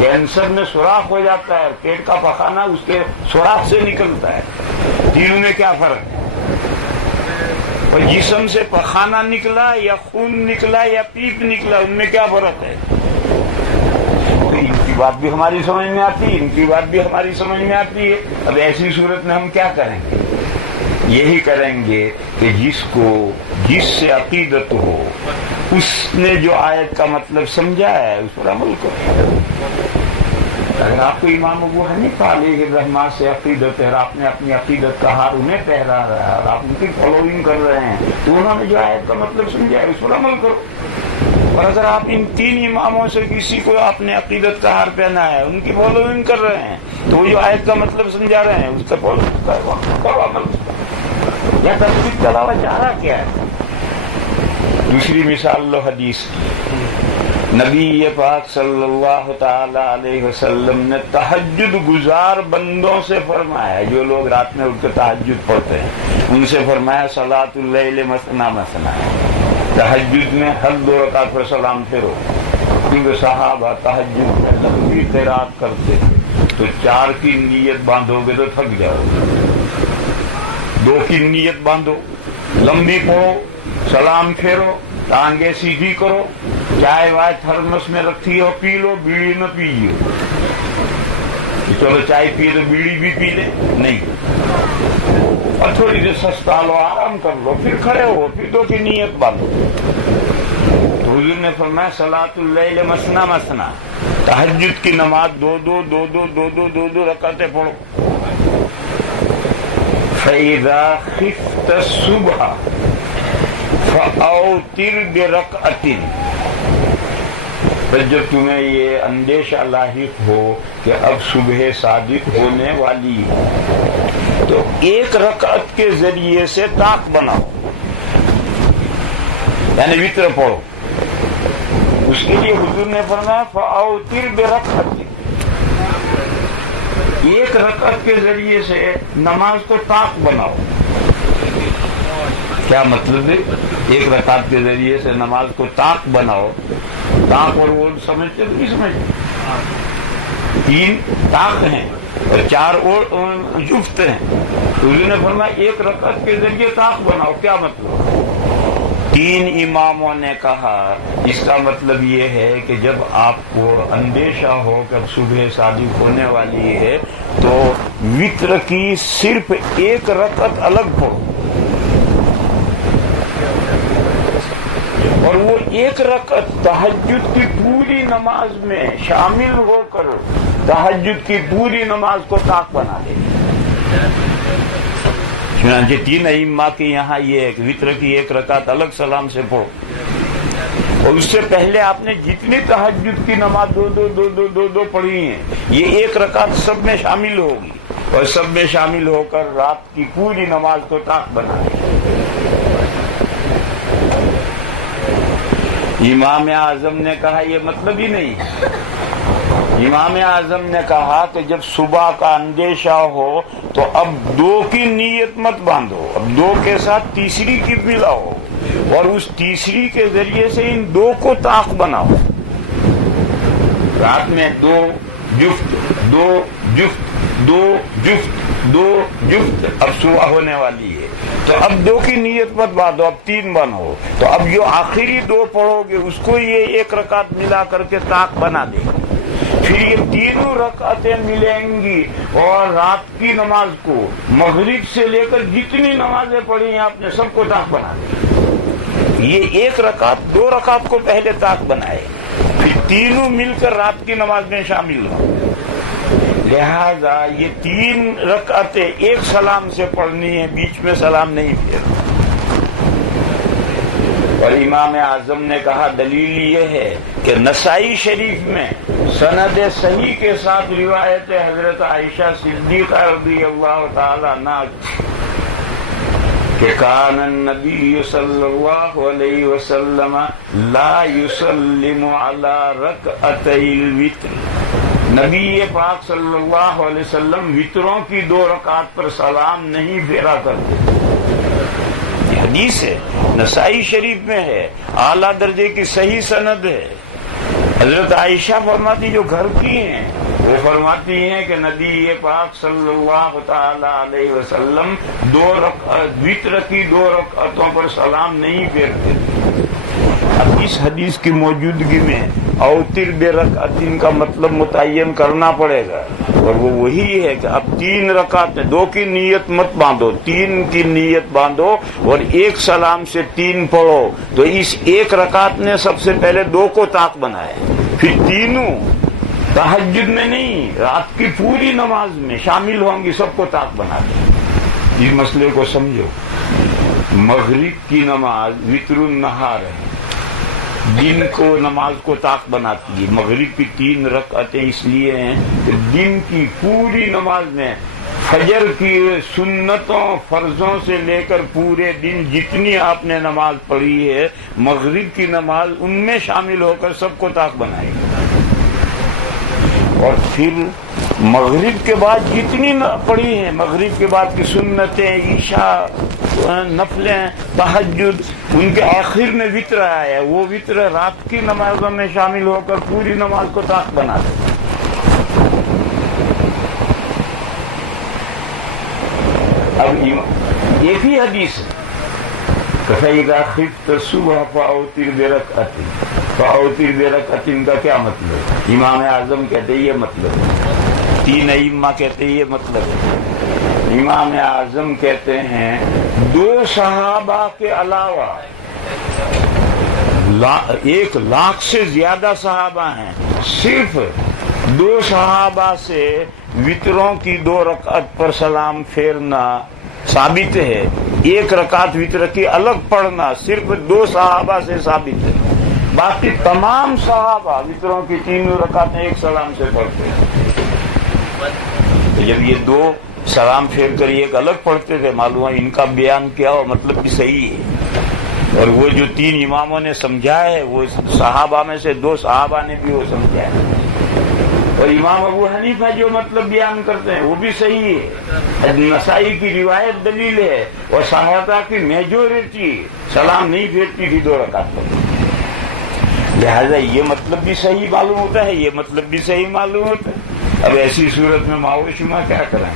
کینسر میں سوراخ ہو جاتا ہے، پیٹ کا پخانہ اس کے سوراخ سے نکلتا ہے. تینوں میں کیا فرق ہے؟ اور جسم سے پخانہ نکلا یا خون نکلا یا پیپ نکلا، ان میں کیا فرق ہے؟ ان کی بات بھی ہماری سمجھ میں آتی ہے، ان کی بات بھی ہماری سمجھ میں آتی ہے۔ اب ایسی صورت میں ہم کیا کریں گے؟ یہی کریں گے کہ جس سے عقیدت ہو، اس نے جو آیت کا مطلب سمجھا ہے اس پر عمل کرو۔ اگر آپ کو امام ابو حنیفہ علیہ الرحمہ سے عقیدت ہے اور آپ نے اپنی عقیدت کا ہار انہیں پہرا رہا ہے اور آپ ان کی فالوئنگ کر رہے ہیں، تو انہوں نے جو آیت کا مطلب سمجھا ہے اس پر عمل کرو۔ اور اگر آپ ان تین اماموں سے کسی کو آپ نے عقیدت کا ہار پہنا ہے، ان کی فالوئنگ کر رہے ہیں، تو وہ جو آیت کا مطلب سمجھا رہے ہیں اس کا فالوئنگ کرو، عمل کرو۔ یا تصدیق کے علاوہ چارہ کیا ہے؟ دوسری مثال لو حدیث کی، نبی پاک صلی اللہ تعالی علیہ وسلم نے تہجد گزار بندوں سے فرمایا، جو لوگ رات میں اٹھ کے تہجد پڑھتے ہیں ان سے فرمایا صلاۃ اللیل مثنی مثنی، تہجد میں ہر 2 رکعت پر سلام پھیرو، کیونکہ صحابہ تہجد میں لمبی قرات کرتے تھے، تو 4 کی نیت باندھو گے تو تھک جاؤ گے، 2 کی نیت باندھو، لمبی پڑھو، سلام پھیرو، ٹانگیں سیدھی کرو، چائے وائے تھرمس میں رکھی ہو پی لو، بیڑی نہ پیجیے، چلو چائے پیے تو بیڑی بھی پی لے، نہیں، اور تھوڑی دیر سستا لو، آرام کر لو، پھر کھڑے ہو، پھر 2 کی نیت باندھو۔ تو حضور نے فرمایا صلاۃ اللیل مثنی مثنی، تہجد کی نماز 2 رکعتیں پڑھو۔ فَإِذَا خِفْتَ الصُّبْحَ فَأَوْتِرْ بِرَكْعَةٍ، پھر جب تمہیں یہ اندیشہ لاحق ہو کہ اب صبح صادق ہونے والی ہے تو 1 رکعت کے ذریعے سے طاق بناؤ، یعنی وتر پڑھو۔ اس کے لیے حضور نے فرمایا فَأَوْتِرْ بِرَكْعَةٍ، 1 رکعت کے ذریعے سے نماز کو طاق بناؤ۔ کیا مطلب ہے؟ 1 رکعت کے ذریعے سے نماز کو طاق بناؤ۔ طاق اور وہ سمجھتے تو نہیں سمجھتے؟ 3 طاق ہیں اور 4 اور جفت ہیں۔ حضور نے فرمایا 1 رکعت کے ذریعے طاق بناؤ، کیا مطلب؟ 3 اماموں نے کہا اس کا مطلب یہ ہے کہ جب آپ کو اندیشہ ہو کہ اب صبح صادق ہونے والی ہے تو وتر کی صرف 1 رکعت الگ پڑھو، اور وہ 1 رکعت تہجد کی پوری نماز میں شامل ہو کر تہجد کی پوری نماز کو طاق بنا دے۔ چنانچہ 3 ائمہ کے یہاں یہ ہے کہ وتر کی 1 رکعت الگ سلام سے پڑھو، اور اس سے پہلے آپ نے جتنی تہجد کی نماز 2 پڑھی ہیں یہ 1 رکعت سب میں شامل ہوگی، اور سب میں شامل ہو کر رات کی پوری نماز کو طاق بنا دے۔ امام اعظم نے کہا یہ مطلب ہی نہیں ہے۔ امام اعظم نے کہا کہ جب صبح کا اندیشہ ہو تو اب 2 کی نیت مت باندھو، اب 2 کے ساتھ تیسری کی ملاؤ، اور اس تیسری کے ذریعے سے ان 2 کو طاق بناؤ۔ رات میں 2 جفت 2 جفت 2 جفت 2 جفت، اب صبح ہونے والی ہے تو اب 2 کی نیت مت باندھو، اب 3 بنو، تو اب جو آخری 2 پڑھو گے اس کو یہ 1 رکعت ملا کر کے طاق بنا دے گا۔ پھر یہ 3 رکعتیں ملیں گی اور رات کی نماز کو مغرب سے لے کر جتنی نمازیں پڑھی ہیں آپ نے سب کو طاق بنا دے۔ یہ 1 رکعت 2 رکعت کو پہلے طاق بنائے، پھر 3 مل کر رات کی نماز میں شامل ہو۔ لہذا یہ 3 رکعتیں 1 سلام سے پڑھنی ہے، بیچ میں سلام نہیں پھیرنا۔ اور امام اعظم نے کہا دلیل یہ ہے کہ نسائی شریف میں سند صحیح کے ساتھ روایت حضرت عائشہ صدیقہ رضی اللہ تعالی عنہا کہ کان النبی صلی اللہ علیہ وسلم لا یسلم علی رکعتی الوتر، نبی پاک صلی اللہ علیہ وسلم وتروں کی 2 رکعت پر سلام نہیں پھیرا کرتے۔ حدیث ہے، نسائی شریف میں ہے، اعلیٰ درجے کی صحیح سند ہے۔ حضرت عائشہ فرماتی جو گھر کی ہیں وہ فرماتی ہیں کہ نبی پاک صلی اللہ تعالی علیہ وسلم وتر کی 2 رکعتوں پر سلام نہیں پھیرتے. اب اس حدیث کی موجودگی میں اوتر برکعتین کا مطلب متعین کرنا پڑے گا، اور وہ وہی ہے کہ اب 3 رکعتیں، 2 کی نیت مت باندھو، 3 کی نیت باندھو اور ایک سلام سے 3 پڑھو. تو اس ایک رکعت نے سب سے پہلے 2 کو طاق بنائے، پھر تینوں تہجد میں نہیں، رات کی پوری نماز میں شامل ہوں گی، سب کو طاق بنا دے. اس مسئلے کو سمجھو. مغرب کی نماز وتر النہار ہے، دن کو نماز کو طاق بناتی ہے. مغرب کی 3 رکعتیں اس لیے ہیں کہ دن کی پوری نماز میں فجر کی سنتوں فرضوں سے لے کر پورے دن جتنی آپ نے نماز پڑھی ہے، مغرب کی نماز ان میں شامل ہو کر سب کو طاق بنائے گی. اور پھر مغرب کے بعد جتنی پڑھی ہیں، مغرب کے بعد کی سنتیں، عشاء، نفلیں، تہجد، ان کے آخر میں وتر آیا ہے، وہ وتر رات کی نمازوں میں شامل ہو کر پوری نماز کو طاق بنا دے. اب ایک ہی حدیث ہے، فَإِذَا خِفْتَ الصُّبْحَ فَأَوْتِرْ بِرَكْعَتَيْنِ. فَأَوْتِرْ بِرَكْعَتَيْنِ کا کیا مطلب ہے؟ امام اعظم کہتے ہیں یہ مطلب ہے، 3 ائمہ کہتے ہیں یہ مطلب ہے. امام اعظم کہتے ہیں 2 صحابہ کے علاوہ 1,00,000 سے زیادہ صحابہ ہیں، صرف 2 صحابہ سے وتروں کی 2 رکعت پر سلام پھیرنا ثابت ہے. 1 رکعت وتر کی الگ پڑھنا صرف 2 صحابہ سے ثابت ہے. باقی تمام صحابہ وتروں کی 3 رکعتیں ایک سلام سے پڑھتے ہیں. جب یہ 2 سلام پھیر کر ایک الگ پڑھتے تھے، معلوم ہے ان کا بیان کیا ہو، مطلب بھی صحیح ہے. اور وہ جو 3 اماموں نے سمجھایا ہے، وہ صحابہ میں سے 2 صحابہ نے بھی وہ سمجھایا ہے. اور امام ابو حنیفہ جو مطلب بیان کرتے ہیں وہ بھی صحیح ہے. نسائی کی روایت دلیل ہے، اور صحابہ کی میجورٹی سلام نہیں پھیرتی تھی 2 رکعت پر. لہذا یہ مطلب بھی صحیح معلوم ہوتا ہے، یہ مطلب بھی صحیح معلوم ہوتا ہے. اب ایسی صورت میں ماؤ شما کیا کریں؟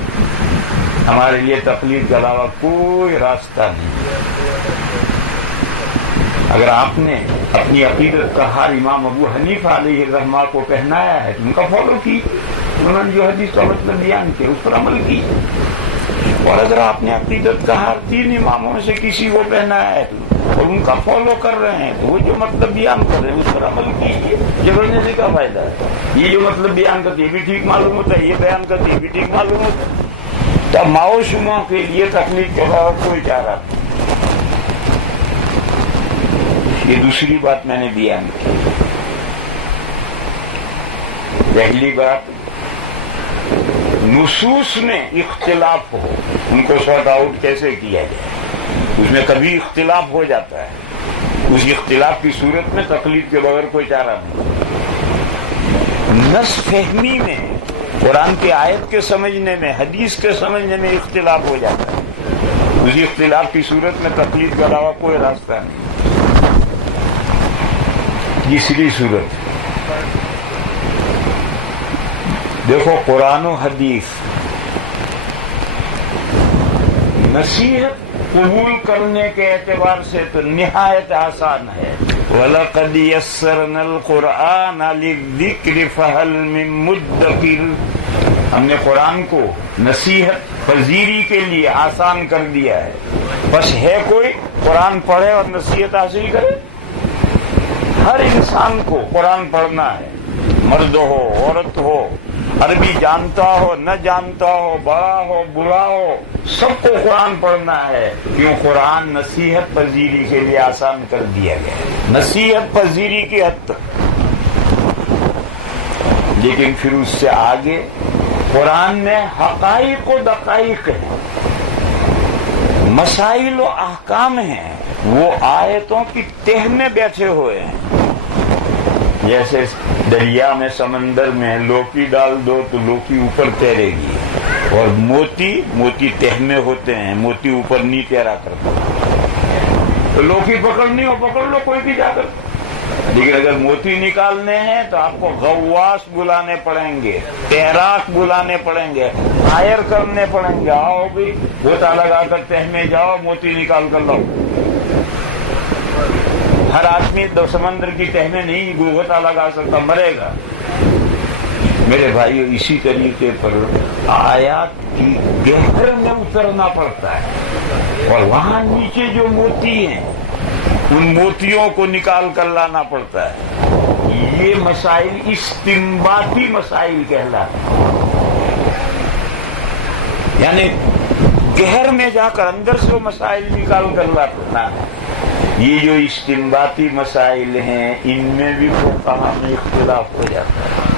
ہمارے لیے تقلید کے علاوہ کوئی راستہ نہیں. اگر آپ نے اپنی عقیدت کا ہار امام ابو حنیفہ علیہ الرحمہ کو پہنایا ہے تو ان کا فالو کی، انہوں نے جو حدیث کا مطلب بیان کیا اس پر عمل کی. اور اگر آپ نے عقیدت کا ہار 3 اماموں میں سے کسی کو پہنایا ہے اور ان کا فالو کر رہے ہیں تو وہ جو مطلب بیان کر رہے ہیں اس پر عمل کیجیے. جھگڑنے سے کیا فائدہ ہے؟ یہ جو مطلب بیان کرتے یہ بھی ٹھیک معلوم ہوتا ہے، یہ بیان کرتے یہ بھی ٹھیک معلوم ہوتا ہے. تو ماؤ شما کے لیے تکلیف کے علاوہ کوئی چارہ نہیں. یہ دوسری بات میں نے بیان کی. پہلی بات، نصوص میں اختلاف ہو، ان کو سارٹ آؤٹ کیسے کیا جائے. اس میں کبھی اختلاف ہو جاتا ہے، اس اختلاف کی صورت میں تقلید کے بغیر کوئی چارہ نہیں. نص فہمی میں، قرآن کی آیت کے سمجھنے میں، حدیث کے سمجھنے میں اختلاف ہو جاتا ہے، اسی اختلاف کی صورت میں تقلید کے علاوہ کوئی راستہ نہیں. تیسری صورت، دیکھو قرآن و حدیث نصیحت قبول کرنے کے اعتبار سے تو نہایت آسان ہے. وَلَقَدْ يَسَّرْنَا الْقُرْآنَ لِلذِّكْرِ فَهَلْ مِن مُدَّكِرٍ. ہم نے قرآن کو نصیحت پذیری کے لیے آسان کر دیا ہے. بس ہے کوئی قرآن پڑھے اور نصیحت حاصل کرے؟ ہر انسان کو قرآن پڑھنا ہے، مرد ہو عورت ہو، عربی جانتا ہو نہ جانتا ہو، بڑا ہو بوڑھا ہو، سب کو قرآن پڑھنا ہے. کیوں؟ قرآن نصیحت پذیری کے لیے آسان کر دیا گیا ہے، نصیحت پذیری کی حد تک. لیکن پھر اس سے آگے قرآن میں حقائق و دقائق ہیں، مسائل و احکام ہیں، وہ آیتوں کی تہ میں بیٹھے ہوئے ہیں. جیسے دریا میں، سمندر میں لوکی ڈال دو تو لوکی اوپر تیرے گی، اور موتی تہ میں ہوتے ہیں، موتی اوپر نہیں تیرا کرتا. تو لوکی پکڑنی ہو پکڑ لو کوئی بھی جا کر. لیکن اگر موتی نکالنے ہیں تو آپ کو غواص بلانے پڑیں گے، تیراک بلانے پڑیں گے، ہائر کرنے پڑیں گے، آؤ بھی گوتا لگا کر تہ میں جاؤ، موتی نکال کر لاؤ۔ ہر آدمی سمندر کی تہ میں نہیں گوتا لگا سکتا، مرے گا۔ میرے بھائیو، اسی طریقے پر آیات کی گہر میں اترنا پڑتا ہے، اور وہاں نیچے جو موتی ہیں ان موتیوں کو نکال کر لانا پڑتا ہے۔ یہ مسائل استنباطی مسائل کہلاتے ہیں، یعنی گہر میں جا کر اندر سے وہ مسائل نکال کر لانا ہے۔ یہ جو استنباطی مسائل ہیں ان میں بھی فقہاء میں اختلاف ہو جاتا ہے،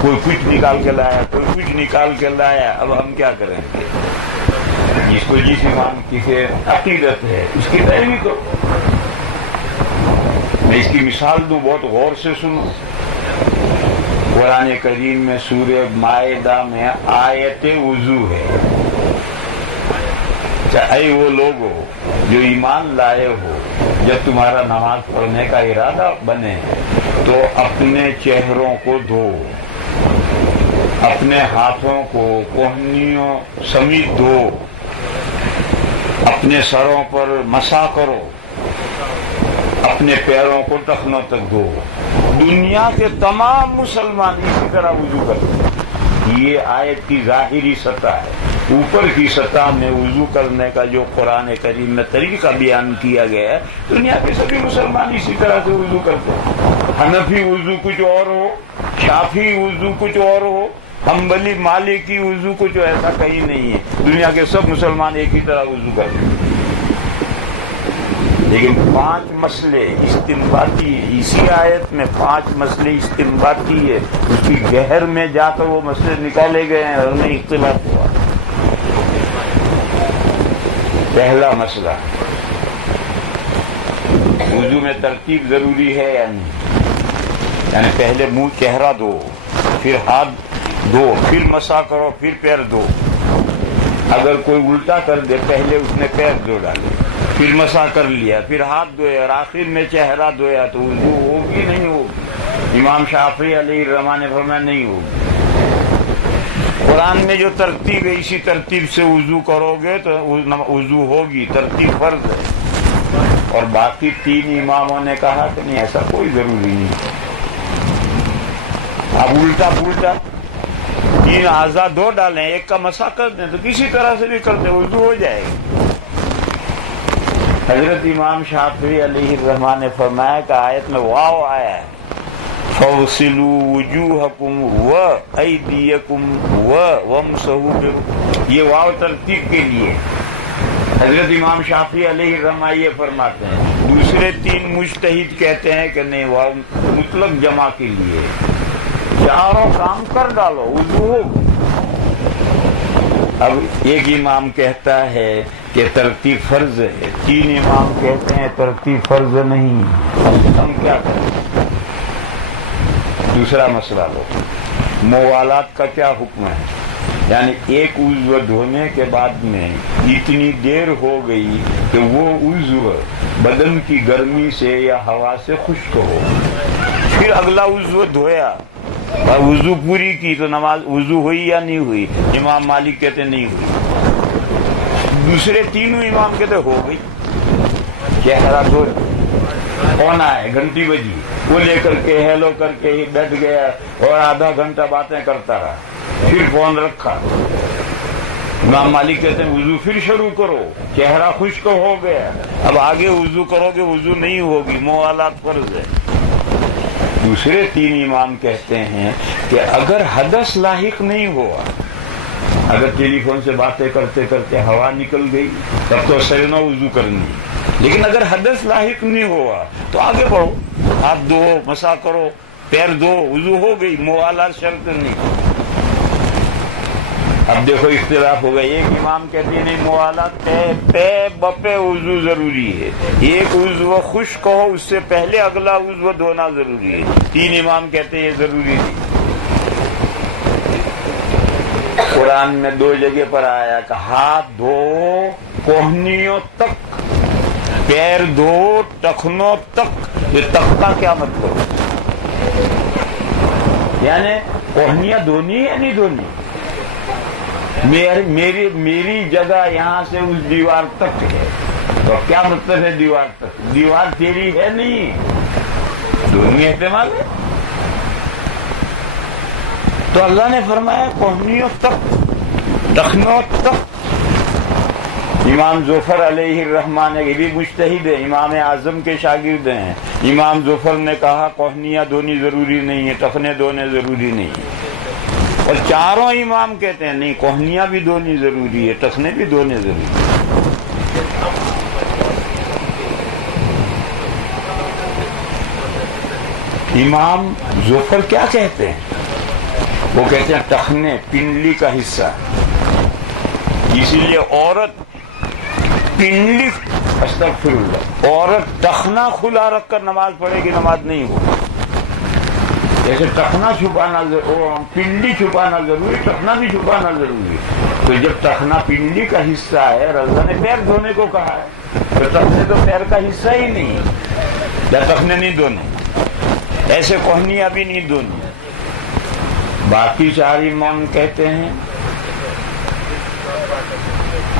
کوئی کچھ نکال کے لایا، کوئی کچھ نکال کے لایا۔ اب ہم کیا کریں گے؟ جس کو جس امام کی عقیدت ہے اس کی پیروی کرو۔ میں اس کی مثال دوں، بہت غور سے سنو۔ قرآن کریم میں سورہ مائدہ میں آیت وضو ہے۔ اے وہ لوگو جو ایمان لائے ہو، جب تمہارا نماز پڑھنے کا ارادہ بنے تو اپنے چہروں کو دھو، اپنے ہاتھوں کو کوہنیوں سمیت دھو، اپنے سروں پر مسح کرو، اپنے پیروں کو ٹخنوں تک دھو۔ دنیا کے تمام مسلمان اسی طرح وضو کرتے۔ یہ آیت کی ظاہری سطح ہے۔ اوپر کی سطح میں وضو کرنے کا جو قرآن کریم میں طریقہ بیان کیا گیا ہے، دنیا کے سبھی مسلمان اسی طرح سے وضو کرتے ہیں۔ حنفی وضو کچھ اور ہو، شافعی وضو کچھ اور ہو، حنبلی مالکی وضو کچھ ایسا کہیں نہیں ہے، دنیا کے سب مسلمان ایک ہی طرح وضو کرتے ہیں۔ لیکن 5 مسئلے استنباطی، اسی آیت میں 5 مسئلے استنباطی ہے، اس کی گہر میں جا کر وہ مسئلے نکالے گئے ہیں اور میں اختلاف ہوا۔ پہلا مسئلہ، وضو میں ترتیب ضروری ہے یا نہیں؟ یعنی پہلے منہ چہرہ دھو، پھر ہاتھ دھو، پھر مسح کرو، پھر پیر دھو۔ اگر کوئی الٹا کر دے، پہلے اس نے پیر دھو ڈالے، پھر مسح کر لیا، پھر ہاتھ دھویا اور آخر میں چہرہ دھویا، تو وضو ہوگی نہیں ہوگی؟ امام شافعی علیہ الرحمہ نے فرمایا نہیں ہوگی۔ قرآن میں جو ترتیب ہے اسی ترتیب سے وضو کرو گے تو وضو ہوگی، ترتیب فرض ہے۔ اور باقی 3 اماموں نے کہا کہ نہیں، ایسا کوئی ضروری نہیں۔ اب الٹا پلٹا 3 اعضاء دھو ڈالیں، ایک کا مسح کر دیں تو کسی طرح سے بھی کر دیں، وضو ہو جائے گی۔ حضرت امام شافعی علیہ الرحمہ نے فرمایا کہ آیت میں واو آیا ہے، فَاغْسِلُوا وُجُوهَكُمْ وَأَيْدِيَكُمْ وَامْسَحُوا، یہ واو ترتیب کے لیے۔ حضرت امام شافعی علیہ الرحمہ یہ فرماتے ہیں۔ دوسرے 3 مجتہد کہتے ہیں کہ نہیں، واو مطلق جمع کے لیے، چاروں کام کر ڈالو وضو ہوگا۔ اب ایک امام کہتا ہے کہ ترتیب فرض ہے، 3 امام کہتے ہیں ترتیب فرض نہیں، ہم کیا کریں؟ دوسرا مسئلہ لو، موالات کا کیا حکم ہے؟ یعنی ایک عضو دھونے کے بعد میں اتنی دیر ہو گئی کہ وہ عضو بدن کی گرمی سے یا ہوا سے خشک ہو، پھر اگلا عضو دھویا اور وضو پوری کی تو نماز وضو ہوئی یا نہیں ہوئی؟ امام مالک کہتے نہیں ہوئی، دوسرے 3 امام کہتے ہو گئی۔ چہرہ دھو، ہونا ہے، گھنٹی بجی، وہ لے کر کے ہیلو کر کے ہی بیٹھ گیا اور آدھا گھنٹہ باتیں کرتا رہا، پھر فون رکھا۔ امام مالک کہتے ہیں وضو پھر شروع کرو، چہرہ خشک ہو گیا، اب آگے وضو کرو گے وضو نہیں ہوگی، موالات فرض ہے۔ دوسرے 3 امام کہتے ہیں کہ اگر حدث لاحق نہیں ہوا، اگر ٹیلی فون سے باتیں کرتے کرتے ہوا نکل گئی تب تو سرنا وضو کرنی، لیکن اگر حدث لاحق نہیں ہوا تو آگے بڑھو، ہاتھ دھو، مسح کرو، پیر دھو، وضو ہو گئی، موالات شرط نہیں۔ اب دیکھو اختلاف ہو گیا، ایک امام کہتے ہیں نہیں، موالات پے بپے وضو ضروری ہے، ایک عضو خشک ہو اس سے پہلے اگلا عضو دھونا ضروری ہے، 3 امام کہتے ہیں یہ ضروری نہیں۔ قرآن میں 2 جگہ پر آیا کہ ہاتھ دھو کوہنیوں تک، پیر دھو ٹخنوں تک، یہ تک کا کیا مطلب؟ یعنی کوہنیاں دھونی یا نہیں دھونی؟ میری جگہ یہاں سے اس دیوار تک ہے، تو کیا مطلب ہے دیوار تک؟ دیوار تیری ہے نہیں، دھونی احتمال ہے۔ تو اللہ نے فرمایا کوہنیوں تک، ٹخنوں تک۔ امام ظفر علیہ الرحمٰن یہ بھی مجتہد ہے، امام اعظم کے شاگرد ہیں۔ امام ظفر نے کہا کوہنیاں دھونی ضروری نہیں ہے، ٹخنے دھونے ضروری نہیں ہے، اور چاروں امام کہتے ہیں نہیں، کوہنیاں بھی دھونی ضروری ہے، ٹخنے بھی دھونے ضروری ہے۔ امام ظفر کیا کہتے ہیں؟ وہ کہتے ہیں ٹخنے پنڈلی کا حصہ، اسی لیے عورت پنڈلی، استغفر اللہ، عورت ٹخنا کھلا رکھ کر نماز پڑھے گی، نماز نہیں ہوگی۔ جیسے ٹخنا چھپانا پنڈلی چھپانا ضروری، ٹخنا بھی چھپانا ضروری۔ تو جب ٹخنا پنڈلی کا حصہ ہے، اللہ نے پیر دھونے کو کہا ہے، تو ٹخنے تو پیر کا حصہ ہی نہیں، یا ٹخنے نہیں دھونے، ایسے کوہنیاں بھی نہیں دھونی۔ باقی چار امام کہتے ہیں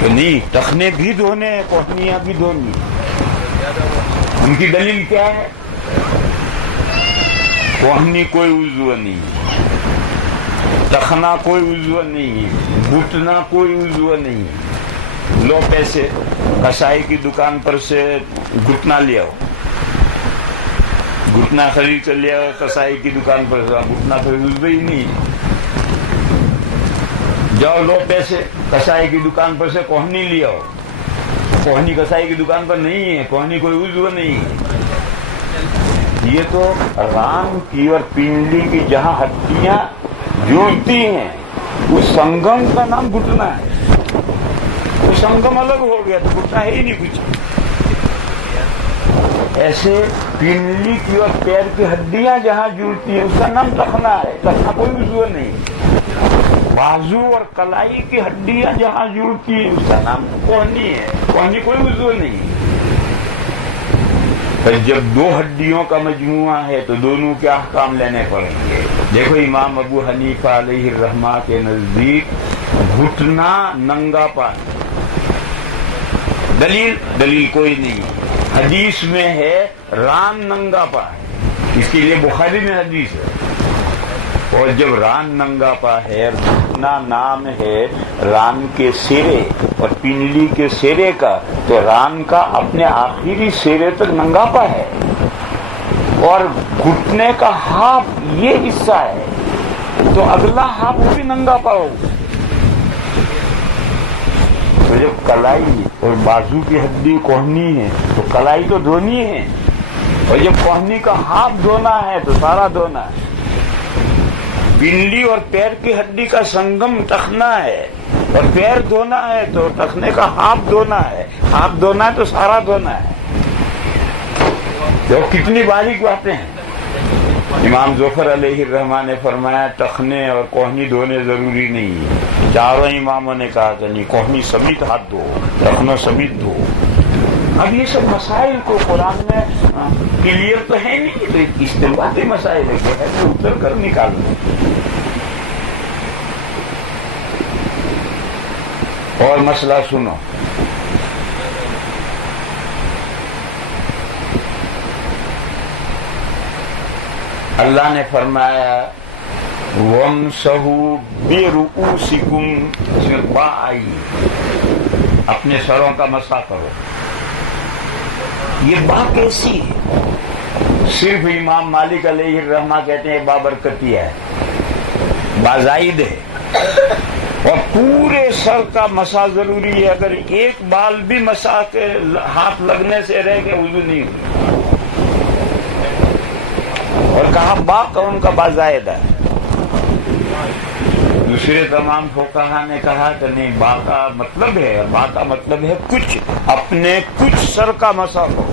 کہ نہیں، ٹخنے بھی دھونے، کوہنیاں بھی دھونی۔ ان کی دلیل کیا ہے؟ کوہنی کوئی عضو نہیں، ٹخنا کوئی عضو نہیں، گھٹنا کوئی عضو نہیں۔ لو پیسے، کسائی کی دکان پر سے گھٹنا لے آؤ، گھٹنا خرید کر لے آؤ کسائی کی دکان پر سے، گھٹنا تو عضو ہی نہیں۔ جاؤ لو پیسے، کسائی کی دکان پر سے کوہنی لے آؤ، کوہنی کسائی کی دکان پر نہیں ہے، کوہنی کوئی عضو نہیں ہے۔ یہ تو ران کی اور پنڈلی کی جہاں ہڈیاں جڑتی ہیں، اس سنگم کا نام گھٹنا ہے۔ وہ سنگم الگ ہو گیا تو گھٹنا ہے ہی نہیں کچھ۔ ایسے پنڈلی کی اور پیر کی ہڈیاں جہاں جڑتی ہیں اس کا نام ٹخنا ہے، ٹخنا کوئی عضو نہیں۔ بازو اور کلائی کی ہڈیاں جہاں جڑتی ہیں اس کا نام کوہنی ہے، کوہنی کوئی عضو نہیں۔ جب دو ہڈیوں کا مجموعہ ہے تو دونوں کے احکام لینے پڑیں گے۔ دیکھو امام ابو حنیفہ علیہ الرحمہ کے نزدیک گھٹنا ننگا پان، دلیل کوئی نہیں۔ حدیث میں ہے ران ننگا پان، اس کے لیے بخاری میں حدیث ہے۔ اور جب ران ننگا پا ہے، گھٹنا نام ہے ران کے سرے اور پنڈلی کے سرے کا، تو ران کا اپنے آخری سرے تک ننگا پا ہے، اور گھٹنے کا ہاتھ یہ حصہ ہے، تو اگلا ہاتھ وہ بھی ننگا پا ہوگا۔ تو جب کلائی اور بازو کی ہڈی کوہنی ہے تو کلائی تو دھونی ہے، اور جب کوہنی کا ہاتھ دھونا ہے تو سارا دھونا ہے۔ پنڈلی اور پیر کی ہڈی کا سنگم ٹخنا ہے، اور پیر دھونا ہے تو ٹخنے کا ہاتھ دھونا ہے، ہاتھ دھونا ہے تو سارا دھونا ہے۔ جو کتنی باریک باتیں ہیں۔ امام ظفر علیہ الرحمٰن نے فرمایا ٹخنے اور کوہنی دھونے ضروری نہیں ہے۔ چاروں اماموں نے کہا کہ نہیں، کوہنی سمیت ہاتھ دھو، ٹخنوں سمیت دھو۔ اب یہ سب مسائل کو قرآن میں کلیئر تو ہے نہیں، تو استنباطی مسائل ہے کہ ایسے اتر کر نکالنا۔ اور مسئلہ سنو، اللہ نے فرمایا وَامْسَحُوا بِرُؤُوسِكُمْ، اس میں با آئی، اپنے سروں کا مسح کرو۔ یہ با کیسی ہے؟ صرف امام مالک علیہ الرحمہ کہتے ہیں بابرکتیہ ہے، بازائد ہے، اور پورے سر کا مسح ضروری ہے۔ اگر ایک بال بھی مسح کے ہاتھ لگنے سے رہ کے وضو نہیں ہوئی، اور کہا با کا ان کا بازائد ہے۔ دوسرے تمام فقہا نے کہا کہ نہیں، با کا مطلب ہے، با کا مطلب ہے کچھ، اپنے کچھ سر کا مسح کرو۔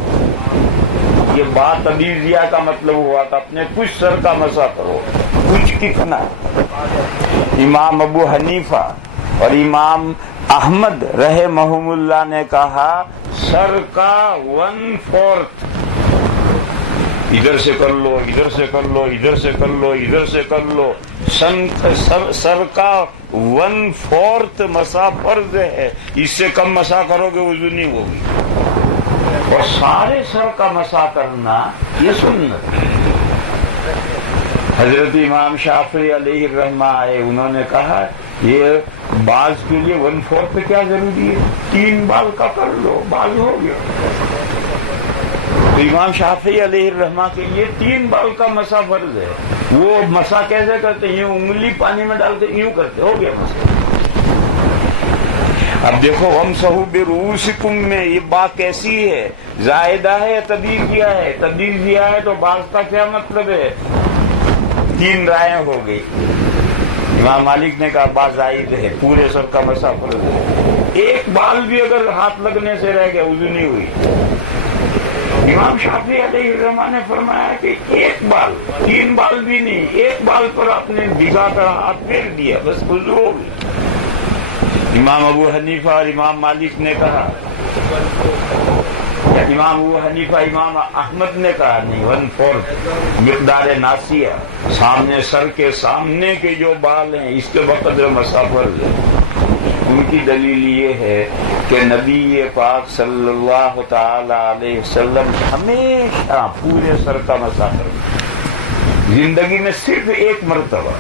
یہ با تبیضیہ کا مطلب ہوا کہ اپنے کچھ سر کا مسح کرو۔ کچھ کتنا؟ امام ابو حنیفہ اور امام احمد رحمہم اللہ نے کہا سر کا 1/4 ادھر سے کر لو، ادھر سے کر لو، ادھر سے کر لو، ادھر سے کر لو، سر کا 1/4 مسا فرض ہے، اس سے کم مسا کرو گے وضو نہیں ہوگی، اور سارے سر کا مسا کرنا یہ سنت ہے۔ حضرت امام شافعی علیہ الرحمہ آئے، انہوں نے کہا یہ باز کے لیے 1/4 کیا ضروری ہے، 3 بال کا کر لو، باز ہو گیا۔ تو امام شافعی علیہ الرحمہ کے لیے 3 بال کا مسا فرض ہے۔ وہ مسا کیسے کرتے ہیں؟ یوں انگلی پانی میں ڈال کے یوں کرتے، ہو گیا مسا۔ اب دیکھو وَامْسَحُوا بِرُؤُوسِكُم میں یہ بات کیسی ہے، زائدہ ہے یا تبدیل کیا ہے؟ تبدیل کیا ہے تو باز کا کیا مطلب ہے؟ 3 رائے ہو گئی۔ امام مالک نے کہا باز زائد ہے، پورے سر کا مسا فرض ہے، ایک بال بھی اگر ہاتھ لگنے سے رہ گیا وضو نہیں ہوئی۔ امام شافعی علیہ الرحمہ نے فرمایا کہ 1 بال، 3 بال بھی نہیں، 1 بال پر آپ نے بھگا کر ہاتھ پھیر دیا، بس وضو ہو گئی۔ امام ابو حنیفہ اور امام مالک نے کہا، امام ابو حنیفہ امام احمد نے کہا نہیں، 1/4 مقدار ناسیہ، سامنے سر کے سامنے کے جو بال ہیں اس کے بقدر مسا فرض ہے۔ ان کی دلیل یہ ہے کہ نبی پاک صلی اللہ تعالی علیہ وسلم ہمیشہ پورے سر کا مسا کرتے، زندگی میں صرف 1 مرتبہ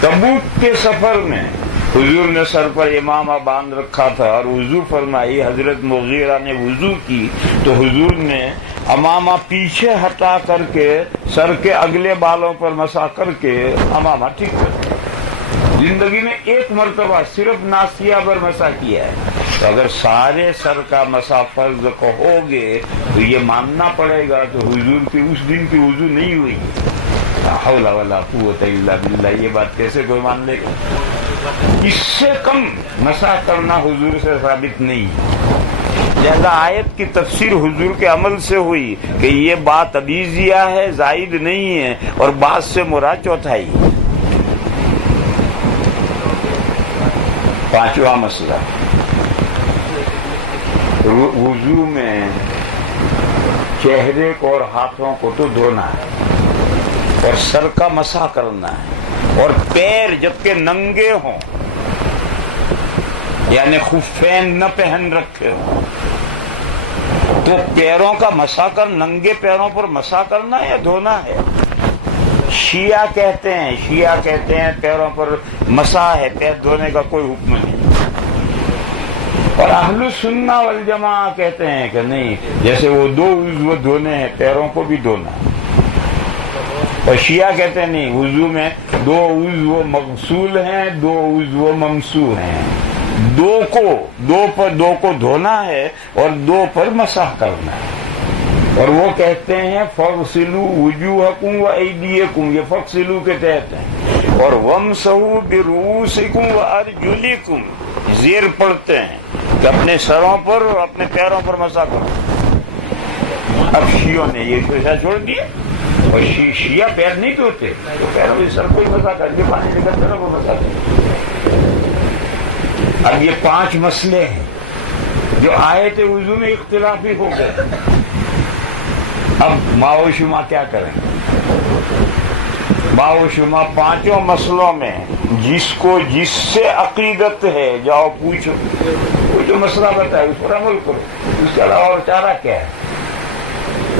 تبوک کے سفر میں حضور نے سر پر امامہ باندھ رکھا تھا اور وضو فرمائی، حضرت مغیرہ نے وضو کی تو حضور نے امامہ پیچھے ہٹا کر کے سر کے اگلے بالوں پر مسا کر کے امامہ ٹھیک کر دیا۔ زندگی میں 1 مرتبہ صرف ناسیہ پر مسا کیا ہے۔ تو اگر سارے سر کا مسا فرض کہو گے تو یہ ماننا پڑے گا کہ حضور کی اس دن کی وضو نہیں ہوئی۔ لا حول ولا قوت الا باللہ، یہ بات کیسے کوئی مان لے گا؟ اس سے کم مسا کرنا حضور سے ثابت نہیں۔ لہذا آیت کی تفسیر حضور کے عمل سے ہوئی کہ یہ بات ابیضیہ ہے، زائد نہیں ہے، اور بعض سے مراد چوتھائی۔ 5واں مسئلہ، وضو میں چہرے کو اور ہاتھوں کو تو دھونا ہے اور سر کا مسح کرنا ہے، اور پیر جبکہ ننگے ہوں یعنی خفین نہ پہن رکھے ہوں تو پیروں کا مسح کر ننگے پیروں پر مسح کرنا ہے یا دھونا ہے؟ شیعہ کہتے ہیں پیروں پر مسح ہے، پیر دھونے کا کوئی حکم نہیں، اور اہل السنہ والجماعہ کہتے ہیں کہ نہیں، جیسے وہ 2 عضو دھونے ہیں پیروں کو بھی دھونا ہے، اور شیعہ کہتے ہیں نہیں، وضو میں 2 عضو مغسول ہیں، 2 عضو ممسوح ہیں، 2 کو دھونا ہے اور 2 پر مسح کرنا ہے۔ اور وہ کہتے ہیں فَاغْسِلُوا وُجُوهَكُمْ وَأَيْدِيَكُمْ، یہ فَاغْسِلُوا کے تحت ہیں، اور وَامْسَحُوا بِرُؤُوسِكُمْ وَأَرْجُلِكُمْ زیر پڑھتے ہیں کہ اپنے سروں پر اور اپنے پیروں پر مسح کرو۔ اب شیعوں نے یہ پیشہ چھوڑ دیا، اور شیعہ پیر نہیں دھوتے، تو پیروں کے سر کو ہی مسح کر کے پانی لے کر پیروں کو مسح کرتے۔ اب یہ 5 مسئلے ہیں جو آیت وضو میں اختلافی ہو گئے۔ اب ماء و شمع کیا کریں؟ ماء و شمع 5 مسئلوں میں جس سے عقیدت ہے جاؤ پوچھو، وہ جو مسئلہ بتائے اس پر عمل کرو، اس کے علاوہ اور چارہ کیا ہے؟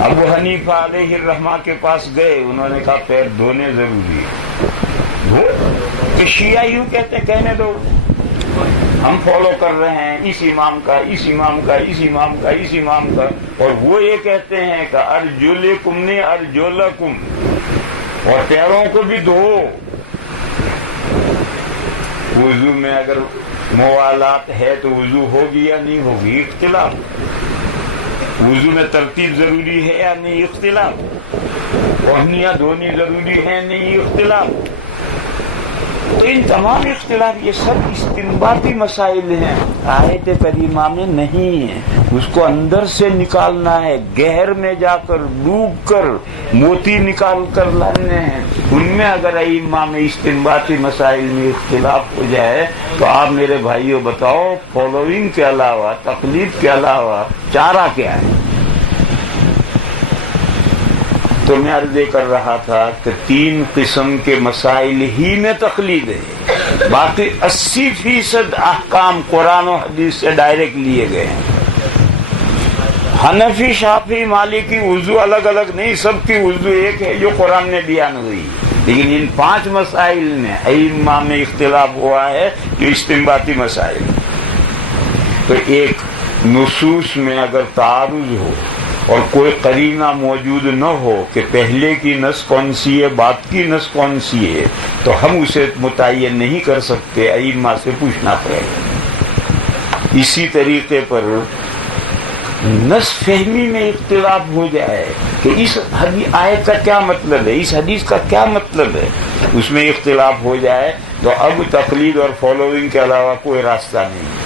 ابو حنیفہ علیہ الرحمہ کے پاس گئے، انہوں نے کہا پیر دھونے ضروری ہے۔ تو شیعہ یوں کہتے ہیں، کہنے دو، ہم فالو کر رہے ہیں اس امام کا، اس امام کا، اس امام کا، اس امام کا، اور وہ یہ کہتے ہیں کہ ارجلکم نے ارجلکم، اور پیروں کو بھی دھو۔ وضو میں اگر موالات ہے تو وضو ہوگی یا نہیں ہوگی، اختلاف۔ وضو میں ترتیب ضروری ہے یا نہیں، اختلاف۔ اوڑھنیاں دھونی ضروری ہے نہیں، اختلاف۔ تو ان تمام اختلاف یہ سب استنباطی مسائل ہیں، آیت کریمہ میں نہیں ہے، اس کو اندر سے نکالنا ہے، گہر میں جا کر ڈوب کر موتی نکال کر لانے ہیں۔ ان میں اگر ائمہ میں استنباطی مسائل میں اختلاف ہو جائے تو آپ میرے بھائیوں بتاؤ فالوئنگ کے علاوہ، تقلید کے علاوہ چارہ کیا ہے؟ تو میں عرض کر رہا تھا کہ 3 قسم کے مسائل ہی میں تقلید ہے، باقی 80% احکام قرآن و حدیث سے ڈائریکٹ لیے گئے ہیں۔ حنفی، شافعی، مالکی وضو الگ الگ نہیں، سب کی وضو ایک ہے جو قرآن میں بیان ہوئی، لیکن ان 5 مسائل میں ائمہ میں اختلاف ہوا ہے جو استنباطی مسائل۔ تو ایک نصوص میں اگر تعارض ہو اور کوئی قرینہ موجود نہ ہو کہ پہلے کی نص کون سی ہے بعد کی نص کون سی ہے، تو ہم اسے متعین نہیں کر سکتے، ائمہ سے پوچھنا پڑے گا۔ اسی طریقے پر نص فہمی میں اختلاف ہو جائے کہ اس آیت کا کیا مطلب ہے، اس حدیث کا کیا مطلب ہے، اس میں اختلاف ہو جائے تو اب تقلید اور فالوئنگ کے علاوہ کوئی راستہ نہیں۔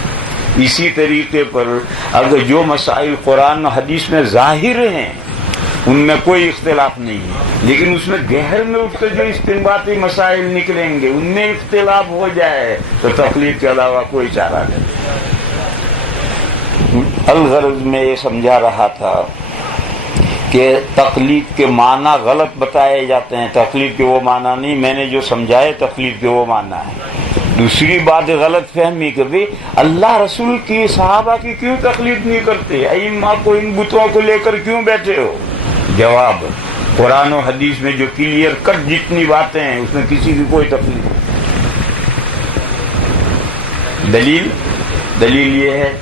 اسی طریقے پر اگر جو مسائل قرآن و حدیث میں ظاہر ہیں ان میں کوئی اختلاف نہیں ہے، لیکن اس میں گہر میں اٹھ کر جو استنباطی مسائل نکلیں گے ان میں اختلاف ہو جائے تو تقلید کے علاوہ کوئی چارہ نہیں۔ الغرض میں یہ سمجھا رہا تھا کہ تقلید کے معنی غلط بتائے جاتے ہیں، تقلید کے وہ معنی نہیں، میں نے جو سمجھائے تقلید کے وہ معنی ہے۔ دوسری بات غلط فہمی کہ بھی اللہ رسول کی، صحابہ کی کیوں تقلید نہیں کرتے، ائمہ کو ان بتوں کو لے کر کیوں بیٹھے ہو؟ جواب، قرآن و حدیث میں جو کلیئر کٹ جتنی باتیں ہیں اس میں کسی کی کوئی تقلید نہیں۔ دلیل یہ ہے،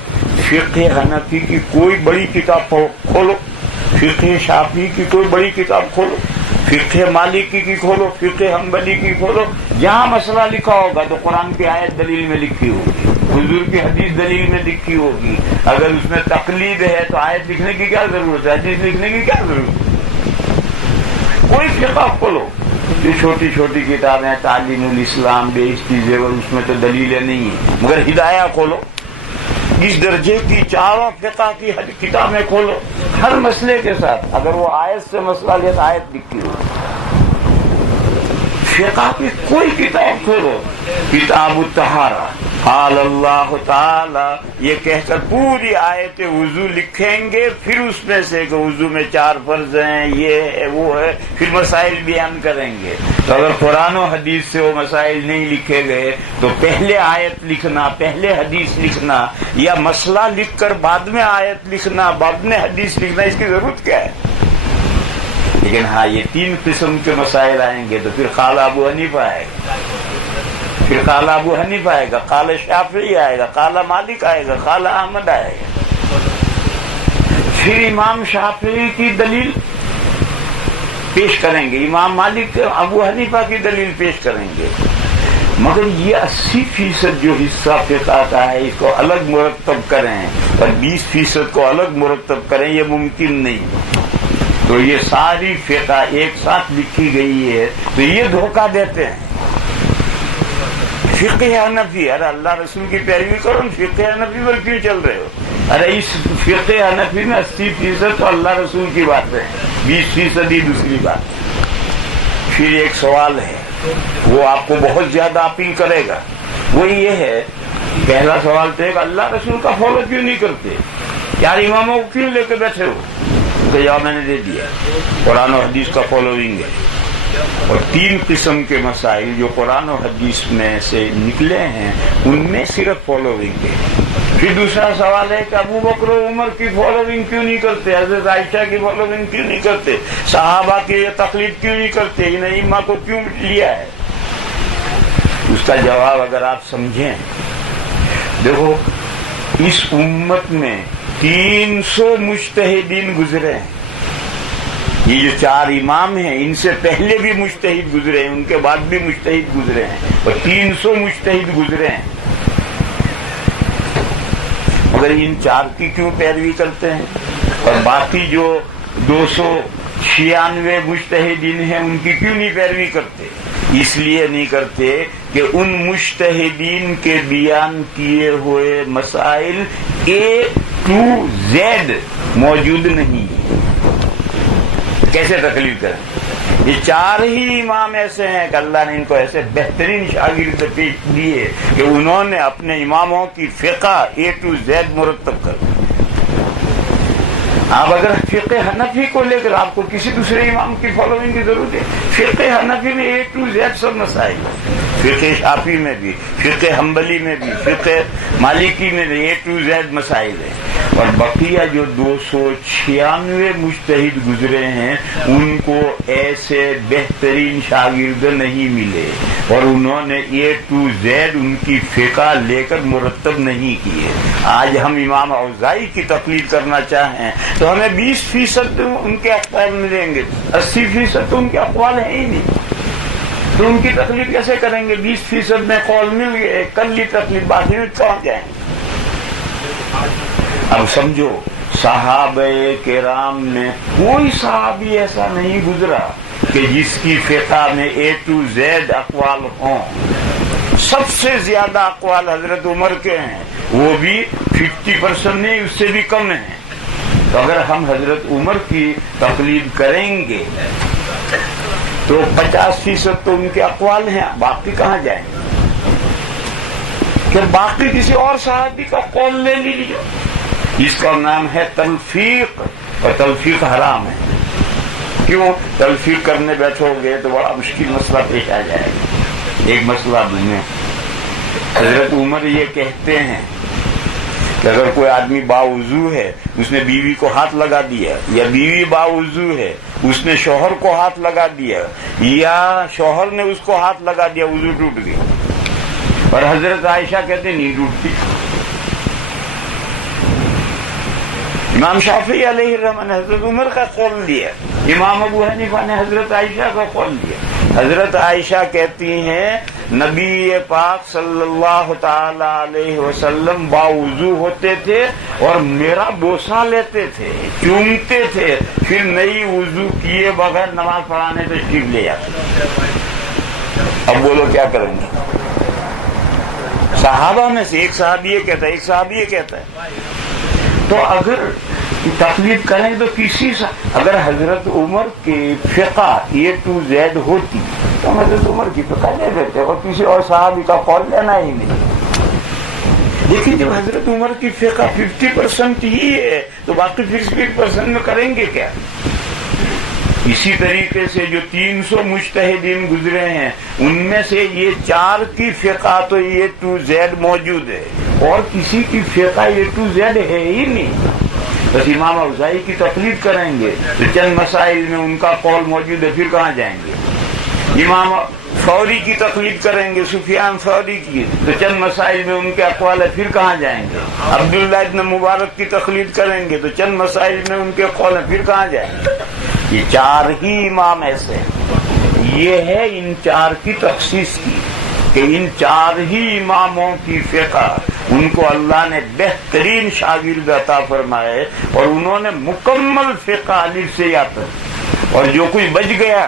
فقہ حنفی کی کوئی بڑی کتاب کھولو، فقہ شافعی کی کوئی بڑی کتاب کھولو، فقہ مالکی کی کھولو، فقہ حنبلی کی کھولو، جہاں مسئلہ لکھا ہوگا تو قرآن کی آیت دلیل میں لکھی ہوگی، حضور کی حدیث دلیل میں لکھی ہوگی۔ اگر اس میں تقلید ہے تو آیت لکھنے کی کیا ضرورت ہے، حدیث لکھنے کی کیا ضرورت ہے؟ کوئی فقہ کھولو، جو چھوٹی چھوٹی کتابیں تعلیم الاسلام، بیشتی زیور، اس میں تو دلیلیں نہیں ہیں، مگر ہدایہ کھولو، اس درجے کی چاروں فقہ کی کتابیں کھولو، ہر مسئلے کے ساتھ، اگر وہ آیت سے مسئلہ لے تو آیت لکھی ہو۔ فقہ کی کوئی کتاب کھولو، کتاب الطہارہ، قال اللہ تعالی، یہ کہہ کر پوری آیت وضو لکھیں گے، پھر اس میں سے کہ وضو میں 4 فرض ہیں، یہ ہے وہ ہے، پھر مسائل بیان کریں گے۔ تو اگر قرآن و حدیث سے وہ مسائل نہیں لکھے گئے تو پہلے آیت لکھنا، پہلے حدیث لکھنا، یا مسئلہ لکھ کر بعد میں آیت لکھنا، بعد میں حدیث لکھنا، اس کی ضرورت کیا ہے؟ لیکن ہاں یہ 3 قسم کے مسائل آئیں گے تو پھر قال ابو حنیفہ آئے گا، پھر قال ابو حنیفہ آئے گا، قال شافعی آئے گا، قال مالک آئے گا، قال احمد آئے گا، پھر امام شافعی کی دلیل پیش کریں گے، امام مالک ابو حنیفہ کی دلیل پیش کریں گے، مگر یہ 80% جو حصہ فقہ کا ہے اس کو الگ مرتب کریں اور 20% کو الگ مرتب کریں، یہ ممکن نہیں۔ تو یہ ساری فقہ ایک ساتھ لکھی گئی ہے تو یہ دھوکہ دیتے ہیں۔ فقہ حنفی، ارے اللہ رسول کی پیروی کرو، فقہ حنفی پر کیوں چل رہے ہو؟ ارے اس فقہ حنفی میں 80% تو اللہ رسول کی بات ہے، 20% ہی دوسری بات۔ پھر ایک سوال ہے، وہ آپ کو بہت زیادہ اپیل کرے گا، وہ یہ ہے، پہلا سوال تو ہے کہ اللہ رسول کا فالو کیوں نہیں کرتے، یار اماموں کو کیوں لے کے بیٹھے ہو؟ تو جواب میں نے دے دیا، قرآن و حدیث کا فالوئنگ ہے۔ اور 3 قسم کے مسائل جو قرآن و حدیث میں سے نکلے ہیں ان میں صرف فالوئنگ ہے۔ پھر دوسرا سوال ہے کہ ابو بکر و عمر کی فالوئنگ کیوں نہیں کرتے، حضرت عائشہ کی فالوئنگ کیوں نہیں کرتے، صحابہ کی تقلید کیوں نہیں کرتے، ان ائمہ کو کیوں لیا ہے؟ اس کا جواب اگر آپ سمجھیں، دیکھو اس امت میں 300 مجتہدین گزرے ہیں، یہ جو 4 امام ہیں ان سے پہلے بھی مجتہد گزرے ہیں، ان کے بعد بھی مجتہد گزرے ہیں، اور 300 مجتہد گزرے ہیں، مگر ان 4 کی کیوں پیروی کرتے ہیں؟ اور باقی جو 200 96 مجتہدین ہیں ان کی کیوں نہیں پیروی کرتے؟ اس لیے نہیں کرتے کہ ان مجتہدین کے بیان کیے ہوئے مسائل A to Z موجود نہیں. کیسے تقلید کریں؟ یہ 4 ہی امام ایسے ہیں کہ اللہ نے ان کو ایسے بہترین شاگرد پیش دیے کہ انہوں نے اپنے اماموں کی فقہ A to Z مرتب کر دی. آپ اگر فقہ حنفی کو لے کر آپ کو کسی دوسرے امام کی فالوئنگ کی ضرورت ہے؟ فقہ حنفی میں A to Z سب مسائل ہیں. فقہ شافعی میں بھی، فقہ حنبلی میں بھی، فقہ مالکی میں بھی A to Z مسائل ہیں. اور بقیہ جو 296 مجتہد گزرے ہیں ان کو ایسے بہترین شاگرد نہیں ملے اور انہوں نے A to Z ان کی فقہ لے کر مرتب نہیں کیے. آج ہم امام اوزاعی کی تقلید کرنا چاہیں تو ہمیں 20% ان کے اقوال ملیں گے، 80% تو ان کے اقوال ہیں ہی نہیں. تو ان کی تقلید کیسے کریں گے؟ 20% میں قول مل گئے، کر لی تقلید، باقی میں کہاں جائیں گے؟ اب سمجھو صحابہ کرام میں کوئی صحابی ایسا نہیں گزرا کہ جس کی فقہ میں A to Z اقوال ہوں. سب سے زیادہ اقوال حضرت عمر کے ہیں، وہ بھی 50% نہیں، اس سے بھی کم ہیں. تو اگر ہم حضرت عمر کی تقلید کریں گے تو 50% تو ان کے اقوال ہیں، باقی کہاں جائیں گے؟ کہ باقی کسی اور صحابی کا قول لے لیجیے. اس کا نام ہے تلفیق، اور تلفیق حرام ہے. کیوں؟ تلفیق کرنے بیٹھو گے تو بڑا مشکل مسئلہ پیش آ جائے گا. ایک مسئلہ میں حضرت عمر یہ کہتے ہیں کہ اگر کوئی آدمی باوضو ہے اس نے بیوی کو ہاتھ لگا دیا، یا بیوی باوضو ہے اس نے شوہر کو ہاتھ لگا دیا، یا شوہر نے اس کو ہاتھ لگا دیا، وضو ٹوٹ گیا. اور حضرت عائشہ کہتے نہیں ٹوٹتی. امام شافعی علیہ الرحمہ نے حضرت عمر کا قول لیا، امام ابو حنیفہ نے حضرت عائشہ کا قول لیا. حضرت عائشہ کہتی ہیں نبی پاک صلی اللہ تعالی علیہ وسلم باوضو ہوتے تھے اور میرا بوسہ لیتے تھے، چومتے تھے، پھر نئی وضو کیے بغیر نماز پڑھانے تشریف لے جاتے. اب بولو کیا کریں گے؟ صحابہ میں سے ایک صحابی یہ کہتا ہے، ایک صحابی یہ کہتا ہے. تو اگر تقلید کریں تو اگر حضرت عمر کی فقہ A to Z ہوتی تو ہم حضرت عمر کی فقہ لے لیتے اور کسی اور صحابی کا قول لینا ہی نہیں. لیکن جب حضرت عمر کی فقہ 50% ہی ہے تو باقی 50% میں کریں گے کیا؟ اسی طریقے سے جو 300 مجتہدین گزرے ہیں ان میں سے یہ 4 کی فقہ تو A to Z موجود ہے اور کسی کی فقہ A to Z ہے ہی نہیں. بس امام اوزاعی کی تقلید کریں گے تو چند مسائل میں ان کا قول موجود ہے، پھر کہاں جائیں گے؟ امام ثوری کی تقلید کریں گے، سفیان ثوری کی، تو چند مسائل میں ان کے اقوال ہے، پھر کہاں جائیں گے؟ عبداللہ ابن مبارک کی تقلید کریں گے تو چند مسائل میں ان کے قول ہے، پھر کہاں جائیں گے؟ یہ 4 ہی امام ایسے ہیں. یہ ہے ان 4 کی تخصیص کی کہ ان 4 ہی اماموں کی فقہ ان کو اللہ نے بہترین شاگرد عطا فرمائے اور انہوں نے مکمل فقہ الف سے یا تک. اور جو کوئی بچ گیا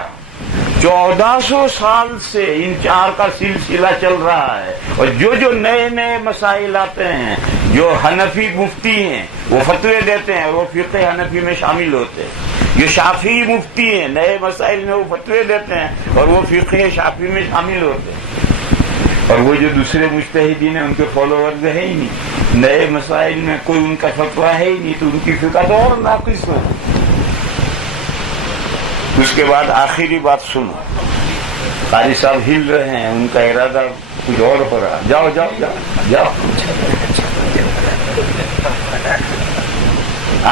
1400 سال سے ان 4 کا سلسلہ چل رہا ہے، اور جو نئے نئے مسائل آتے ہیں، جو حنفی مفتی ہیں وہ فتوے دیتے ہیں اور وہ فقہ حنفی میں شامل ہوتے ہیں، جو شافعی مفتی ہیں نئے مسائل میں وہ فتوے دیتے ہیں اور وہ فقہ شافعی میں شامل ہوتے ہیں. اور وہ جو دوسرے مجتہدین ہیں ان کے فالوورز ہے ہی نہیں، نئے مسائل میں کوئی ان کا فتویٰ ہے ہی نہیں، تو ان کی فقہ تو اور ناقص ہے. اس کے بعد آخری بات سنو، قاری صاحب ہل رہے ہیں، ان کا ارادہ کچھ اور ہو رہا. جاؤ جاؤ جاؤ جاؤ.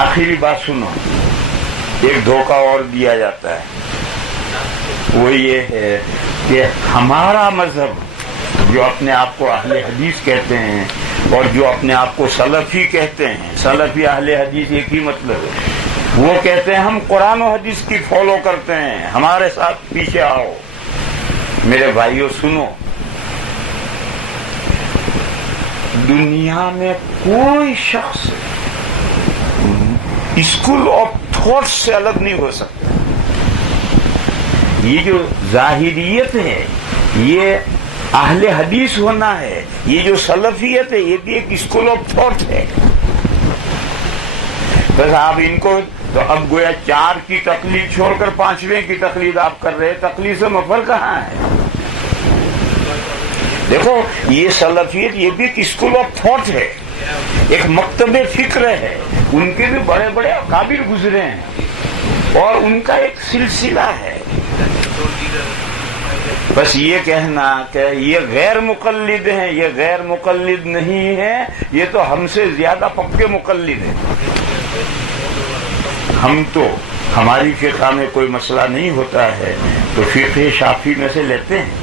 آخری بات سنو، ایک دھوکہ اور دیا جاتا ہے، وہ یہ ہے کہ ہمارا مذہب جو اپنے آپ کو اہل حدیث کہتے ہیں اور جو اپنے آپ کو سلفی کہتے ہیں، سلفی اہل حدیث ایک ہی مطلب ہے، وہ کہتے ہیں ہم قرآن و حدیث کی فالو کرتے ہیں، ہمارے ساتھ پیچھے آؤ. میرے بھائیو سنو، دنیا میں کوئی شخص اسکول آف تھاٹ سے الگ نہیں ہو سکتا. یہ جو ظاہریت ہے یہ اہل حدیث ہونا ہے، یہ جو سلفیت ہے یہ بھی ایک اسکول آف تھاٹ ہے. بس آپ ان کو تو اب گویا 4 کی تقلید چھوڑ کر 5ویں کی تقلید آپ کر رہے، تقلید سے مفر کہاں ہے؟ دیکھو یہ سلفیت یہ بھی ایک اسکول آف تھاٹ ہے، ایک مکتب فکر ہے. ان کے بھی بڑے بڑے اکابر گزرے ہیں اور ان کا ایک سلسلہ ہے. بس یہ کہنا کہ یہ غیر مقلد ہیں، یہ غیر مقلد نہیں ہے، یہ تو ہم سے زیادہ پکے مقلد ہیں. ہم تو ہماری فقہ میں کوئی مسئلہ نہیں ہوتا ہے تو فقہ شافعی میں سے لیتے ہیں،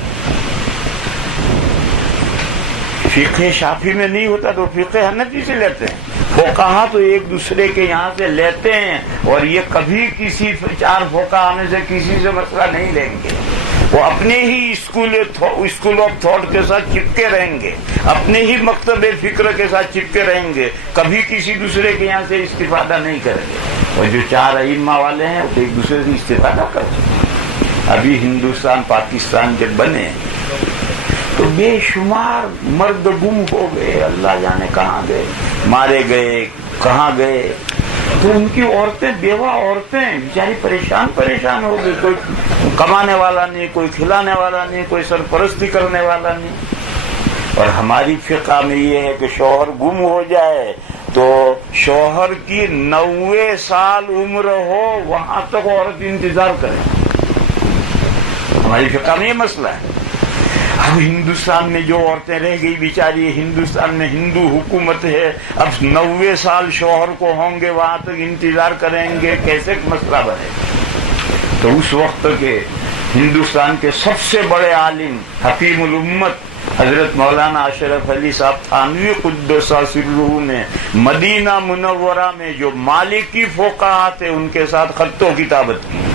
فقہ شافعی میں نہیں ہوتا تو فقہ حنفی سے لیتے ہیں. فقہا تو ایک دوسرے کے یہاں سے لیتے ہیں اور یہ کبھی کسی 4 فقہا میں سے کسی سے مسئلہ نہیں لیں گے. وہ اپنے ہی اسکول آف تھاٹ کے ساتھ چپکے رہیں گے، اپنے ہی مکتب فکر کے ساتھ چپکے رہیں گے، کبھی کسی دوسرے کے یہاں سے استفادہ نہیں کریں گے. اور جو 4 ائمہ والے ہیں وہ ایک دوسرے سے استفادہ کرتے ہیں. ابھی ہندوستان پاکستان جب بنے تو بے شمار مرد گم ہو گئے، اللہ جانے کہاں گئے، مارے گئے، کہاں گئے. تو ان کی عورتیں، بیوہ عورتیں بیچاری پریشان ہو گئی. کوئی کمانے والا نہیں، کوئی کھلانے والا نہیں، کوئی سرپرستی کرنے والا نہیں. اور ہماری فقہ میں یہ ہے کہ شوہر گم ہو جائے تو شوہر کی 90 سال عمر ہو وہاں تک عورت انتظار کرے. ہماری فقہ میں یہ مسئلہ ہے. اب ہندوستان میں جو عورتیں رہ گئی بیچاری، ہندوستان میں ہندو حکومت ہے، اب 90 سال شوہر کو ہوں گے وہاں تک انتظار کریں گے، کیسے مسئلہ بنے. تو اس وقت کے ہندوستان کے سب سے بڑے عالم حکیم الامت حضرت مولانا اشرف علی صاحب تھانوی قدس سرہ نے مدینہ منورہ میں جو مالکی فقہا تھے ان کے ساتھ خط و کتابت کی،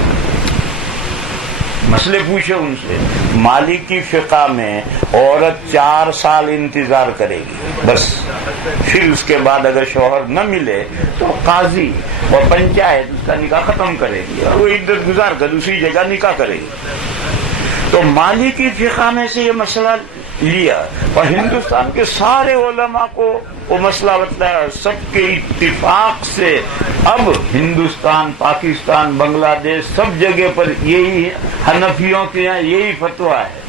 مسئلے پوچھے ان سے. مالکی فقہ میں عورت 4 سال انتظار کرے گی بس، پھر اس کے بعد اگر شوہر نہ ملے تو قاضی اور پنچایت اس کا نکاح ختم کرے گی اور وہ عدت گزار کر دوسری جگہ نکاح کرے گی. تو مالکی فقہ میں سے یہ مسئلہ لیا اور ہندوستان کے سارے علماء کو وہ مسئلہ بتلایا. سب کے اتفاق سے اب ہندوستان، پاکستان، بنگلہ دیش سب جگہ پر یہی حنفیوں کے یہاں یہی فتویٰ ہے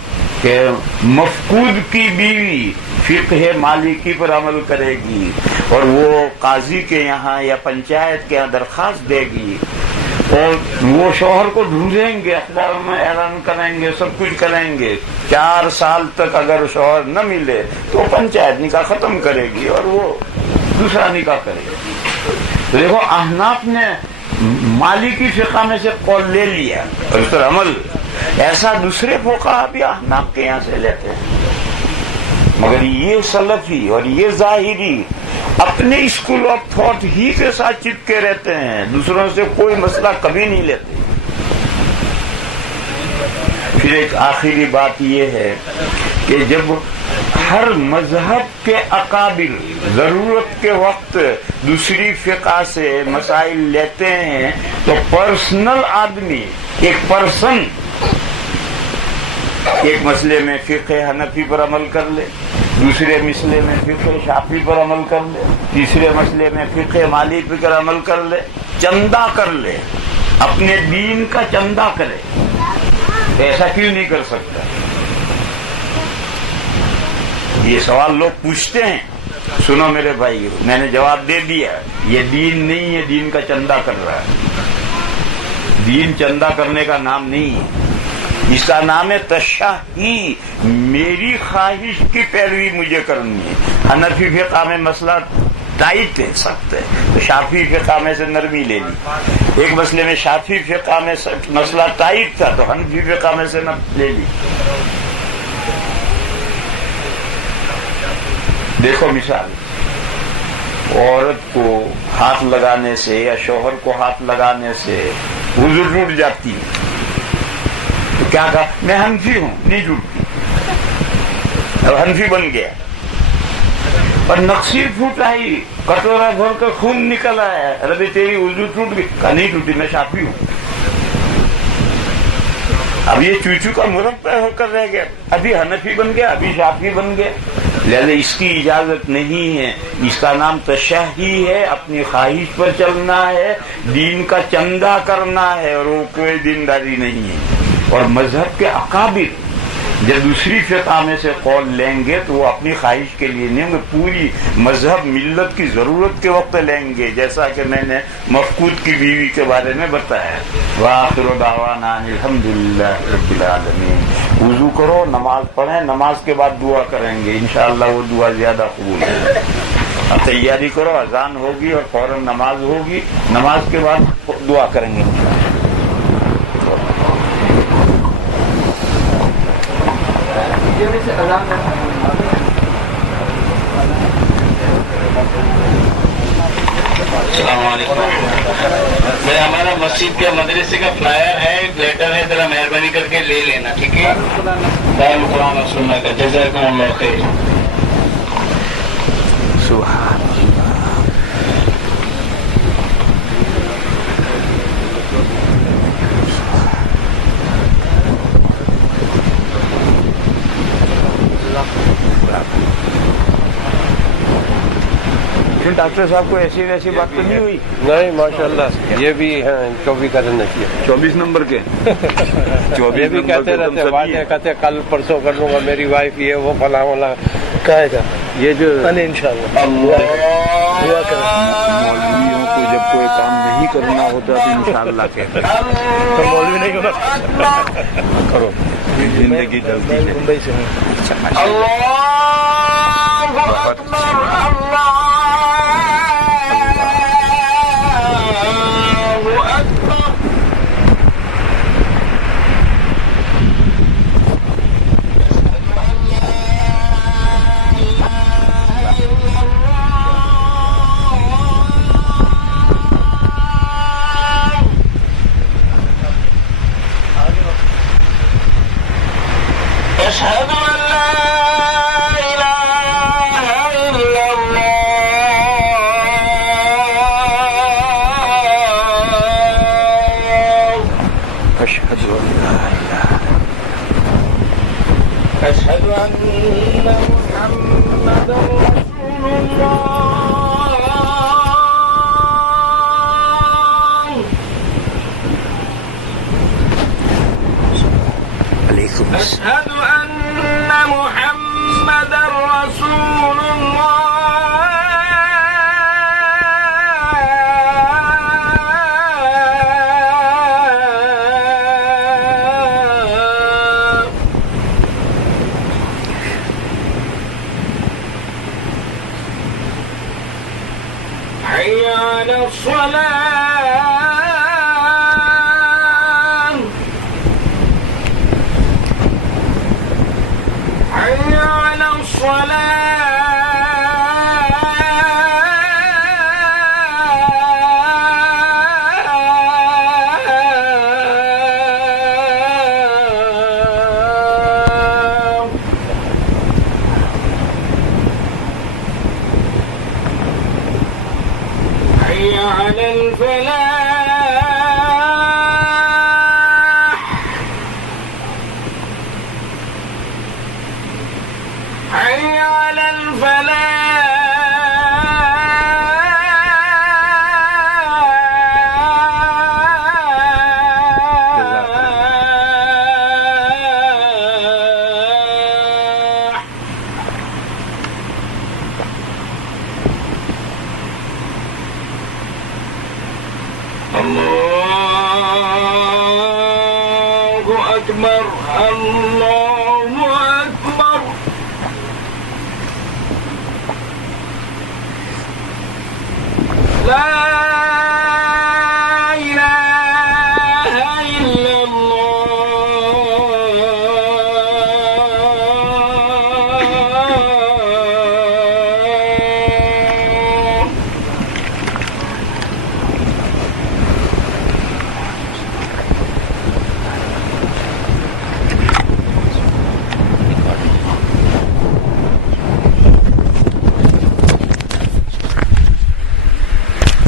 کہ مفقود کی بیوی فقہ مالکی پر عمل کرے گی اور وہ قاضی کے یہاں یا پنچایت کے یہاں درخواست دے گی اور وہ شوہر کو ڈھونڈیں گے، اخبار میں اعلان کریں گے، سب کچھ کریں گے. 4 سال تک اگر شوہر نہ ملے تو پنچایت نکاح ختم کرے گی اور وہ دوسرا نکاح کرے گی. تو دیکھو احناف نے مالکی فقہ میں سے قول لے لیا اور اس پر عمل. ایسا دوسرے فقہا بھی احناف کے یہاں سے لیتے ہیں، مگر یہ سلفی اور یہ ظاہری اپنے اسکول آف تھاٹ ہی کے ساتھ چپکے رہتے ہیں، دوسروں سے کوئی مسئلہ کبھی نہیں لیتے. پھر ایک آخری بات یہ ہے کہ جب ہر مذہب کے اکابر ضرورت کے وقت دوسری فقہ سے مسائل لیتے ہیں تو پرسنل آدمی، ایک پرسن ایک مسئلے میں فقہ حنفی پر عمل کر لے، دوسرے مسئلے میں فقہ شافعی پر عمل کر لے، تیسرے مسئلے میں فقہ مالکی پر عمل کر لے، چندہ کر لے، اپنے دین کا چندہ کرے. ایسا کیوں نہیں کر سکتا؟ یہ سوال لوگ پوچھتے ہیں. سنو میرے بھائی، میں نے جواب دے دیا. یہ دین نہیں ہے، دین کا چندہ کر رہا ہے. دین چندہ کرنے کا نام نہیں ہے، اس کا نام ہے تشہی. میری خواہش کی پیروی مجھے کرنی ہے. حنفی فقہ میں مسئلہ ٹائٹ ہے، سخت ہے، تو شافعی فقہ میں سے نرمی لے لی. ایک مسئلے میں شافعی فقہ میں مسئلہ ٹائٹ تھا تو حنفی فقہ میں سے نہ لے لی. دیکھو مثال، عورت کو ہاتھ لگانے سے یا شوہر کو ہاتھ لگانے سے وضو ٹوٹ جاتی ہے تو کیا کہا؟ میں حنفی ہوں، نہیں ٹوٹتی. اب حنفی بن گیا اور نقصیر پھوٹ آئی، کٹورا بھر کر خون نکل آیا، ارے تیری وضو ٹوٹ گئی، کہا نہیں ٹوٹی، میں شافعی ہوں. اب یہ چوچو کا مربع ہو کر رہ گیا، ابھی حنفی بن گیا، ابھی شافعی بن گیا، لہذا اس کی اجازت نہیں ہے. اس کا نام تشہی ہے، اپنی خواہش پر چلنا ہے، دین کا چندہ کرنا ہے، اور وہ کوئی دینداری نہیں ہے. اور مذہب کے اکابر جب دوسری فقہ میں سے قول لیں گے تو وہ اپنی خواہش کے لیے نہیں، پوری مذہب ملت کی ضرورت کے وقت لیں گے، جیسا کہ میں نے مفقود کی بیوی کے بارے میں بتایا. وآخر دعوانا ان الحمدللہ رب العالمین. وضو کرو، نماز پڑھیں، نماز کے بعد دعا کریں گے، انشاءاللہ وہ دعا زیادہ قبول ہے. اب تیاری کرو، اذان ہوگی اور فوراً نماز ہوگی، نماز کے بعد دعا کریں گے انشاءاللہ. السلام علیکم. میں ہمارا مسجد کے مدرسے کا فلائر ہے، ایک لیٹر ہے، ذرا مہربانی کر کے لے لینا، ٹھیک ہے؟ دائم قرآن اور سننا کا جزاکم اللہ خیر. سبحان ڈاکٹر صاحب کو ایسی ویسی بات تو نہیں ہوئی؟ نہیں ماشاءاللہ، یہ بھی ہیں ان کو بھی کرنا چاہیے. 24 نمبر کے یہ بھی کہتے رہتے باتیں، کہتے کل پرسوں کر لوں گا، میری وائف یہ وہ فلاں والا کہے گا. یہ جو انشاءاللہ مولویوں کو جب کوئی کام نہیں کرنا ہوتا تو انشاءاللہ کہتے ہیں تو مولوی نہیں ہونا کرو، زندگی جلدی ہے. ممبئی سے ہوں. بہت أشهد أن لا إله إلا الله. أشهد أن لا إله أشهد أن محمدا رسول الله. عليكم السلام. أشهد أن محمدا رسول الله. حي على الصلاة. حي على الصلاة. حي على الفلاح. حي على الفلاح. الله أكبر. الله أكبر. لا